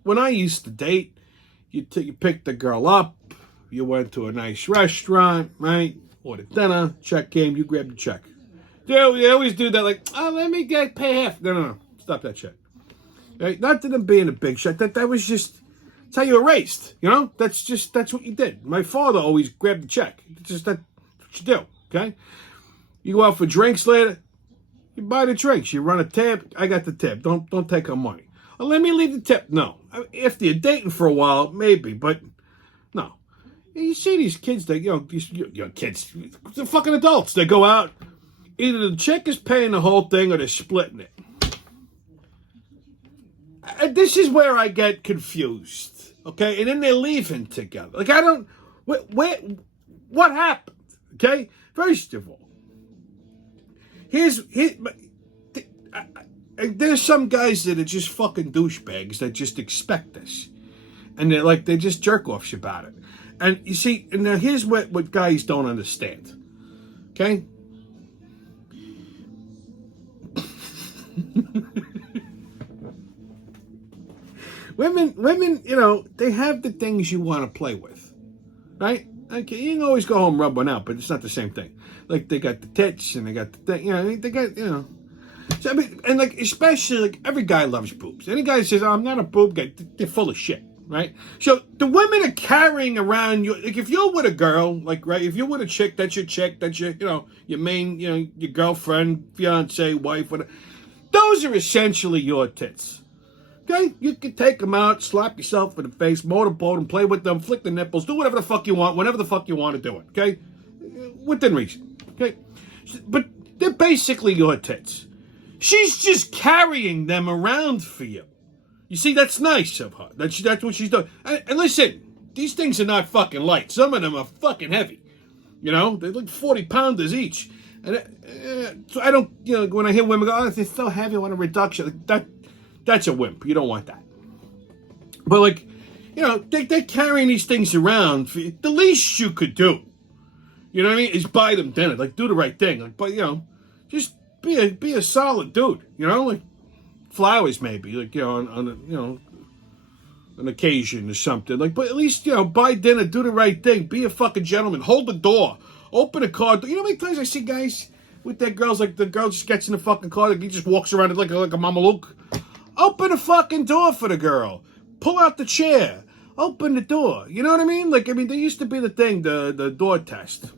when I used to date, you picked the girl up. You went to a nice restaurant, right? Ordered dinner, check came, you grabbed the check. They always do that, like, oh, let me pay half. No. Stop that shit. Right? Not that I'm being a big shot. That was just, that's how you were raised. That's what you did. My father always grabbed the check. That's what you do, okay? You go out for drinks later, you buy the drinks. You run a tab, I got the tip. Don't take her money. Well, let me leave the tip. No. If you're dating for a while, maybe, but no. You see these kids, these kids, they're fucking adults. They go out, either the chick is paying the whole thing or they're splitting it. This is where I get confused, okay? And then they're leaving together. Like, I don't, what happened, okay? First of all, there's some guys that are just fucking douchebags that just expect this. And they're just jerk-offs about it. And you see, and now here's what guys don't understand. Okay? Women, they have the things you want to play with. Right? Okay, you can always go home and rub one out, but it's not the same thing. Like, they got the tits and they got the thing, they got, So, I mean, and like, especially, like, every guy loves boobs. Any guy that says, oh, I'm not a boob guy, they're full of shit. Right? So the women are carrying around you, like, if you're with a girl, like, right, if you're with a chick, that's your, your main, your girlfriend, fiance, wife, whatever. Those are essentially your tits. Okay? You can take them out, slap yourself in the face, motorboat them, play with them, flick the nipples, do whatever the fuck you want, whenever the fuck you want to do it. Okay? Within reason. Okay? But they're basically your tits. She's just carrying them around for you. You see, that's nice of her. That's what she's doing. And listen, these things are not fucking light. Some of them are fucking heavy. They're like 40-pounders each. And so I don't, when I hear women go, oh, they're so heavy, I want a reduction. That's a wimp. You don't want that. But, like, they're carrying these things around. The least you could do, you know what I mean, is buy them dinner. Like, do the right thing. Like, but, just be a solid dude. Like, flowers maybe, like, on an occasion or something. Like, but at least, buy dinner, do the right thing, be a fucking gentleman, hold the door, open a car. You know how many times I see guys with their girls, like, the girl just gets in the fucking car, like, he just walks around it like a Mama Luke. Open the fucking door for the girl. Pull out the chair. Open the door. You know what I mean? Like, there used to be the thing, the door test.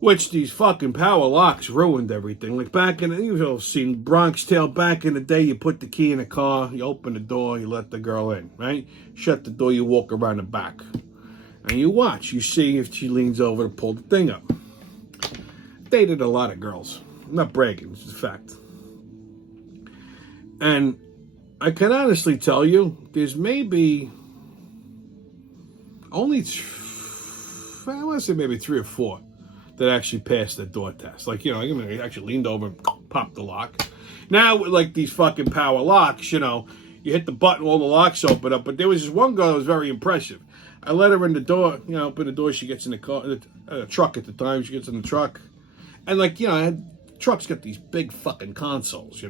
Which these fucking power locks ruined everything. Like, back in, you've all seen Bronx Tale, back in the day, you put the key in the car, you open the door, you let the girl in, right? Shut the door, you walk around the back. And you watch, you see if she leans over to pull the thing up. Dated a lot of girls. I'm not bragging, it's a fact. And I can honestly tell you, there's maybe only, I want to say maybe 3 or 4 that actually passed the door test. Like, I actually leaned over and popped the lock. Now, with, like, these fucking power locks, you hit the button, all the locks open up. But there was this one girl that was very impressive. I let her in the door, open the door, she gets in the car, truck at the time, she gets in the truck. And, like, truck's got these big fucking consoles,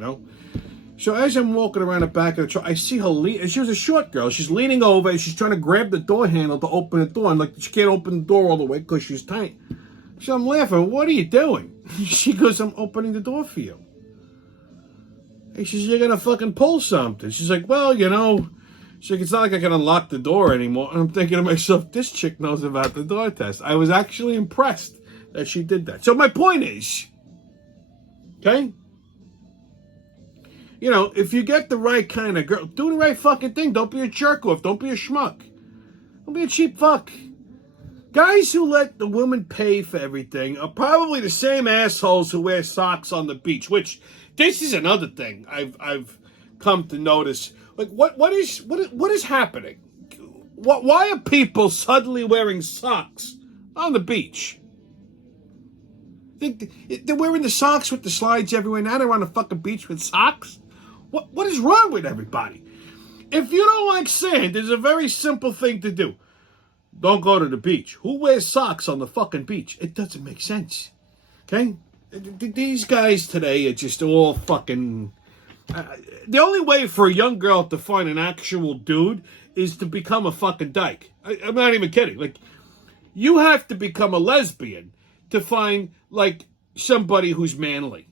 So as I'm walking around the back of the truck, I see her and she was a short girl. She's leaning over and she's trying to grab the door handle to open the door. And, like, she can't open the door all the way because she's tight. So I'm laughing. What are you doing? She goes, I'm opening the door for you. He says, you're going to fucking pull something. She's like, well, she's like, it's not like I can unlock the door anymore. And I'm thinking to myself, this chick knows about the door test. I was actually impressed that she did that. So my point is, okay, you know, if you get the right kind of girl, do the right fucking thing. Don't be a jerk off. Don't be a schmuck. Don't be a cheap fuck. Guys who let the woman pay for everything are probably the same assholes who wear socks on the beach. Which, this is another thing I've come to notice. Like, what is happening? Why are people suddenly wearing socks on the beach? They're wearing the socks with the slides everywhere. Now they're on the fucking beach with socks. What is wrong with everybody? If you don't like sand, there's a very simple thing to do. Don't go to the beach. Who wears socks on the fucking beach? It doesn't make sense. Okay? These guys today are just all fucking... the only way for a young girl to find an actual dude is to become a fucking dyke. I'm not even kidding. Like, you have to become a lesbian to find, like, somebody who's manly.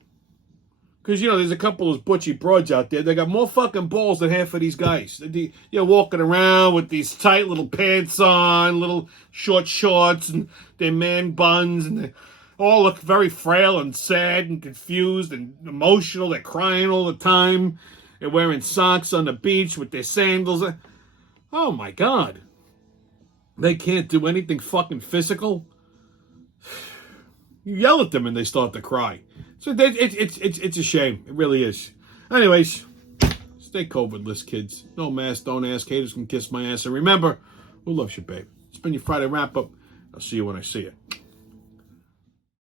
Because, you know, there's a couple of butchy broads out there. They got more fucking balls than half of these guys. They're walking around with these tight little pants on, little short shorts, and their man buns, and they all look very frail and sad and confused and emotional. They're crying all the time. They're wearing socks on the beach with their sandals. Oh, my God. They can't do anything fucking physical. You yell at them and they start to cry. So it's a shame. It really is. Anyways, stay COVID-less, kids. No mask, don't ask. Haters can kiss my ass. And remember, who loves you, babe? It's been your Friday wrap-up. I'll see you when I see you.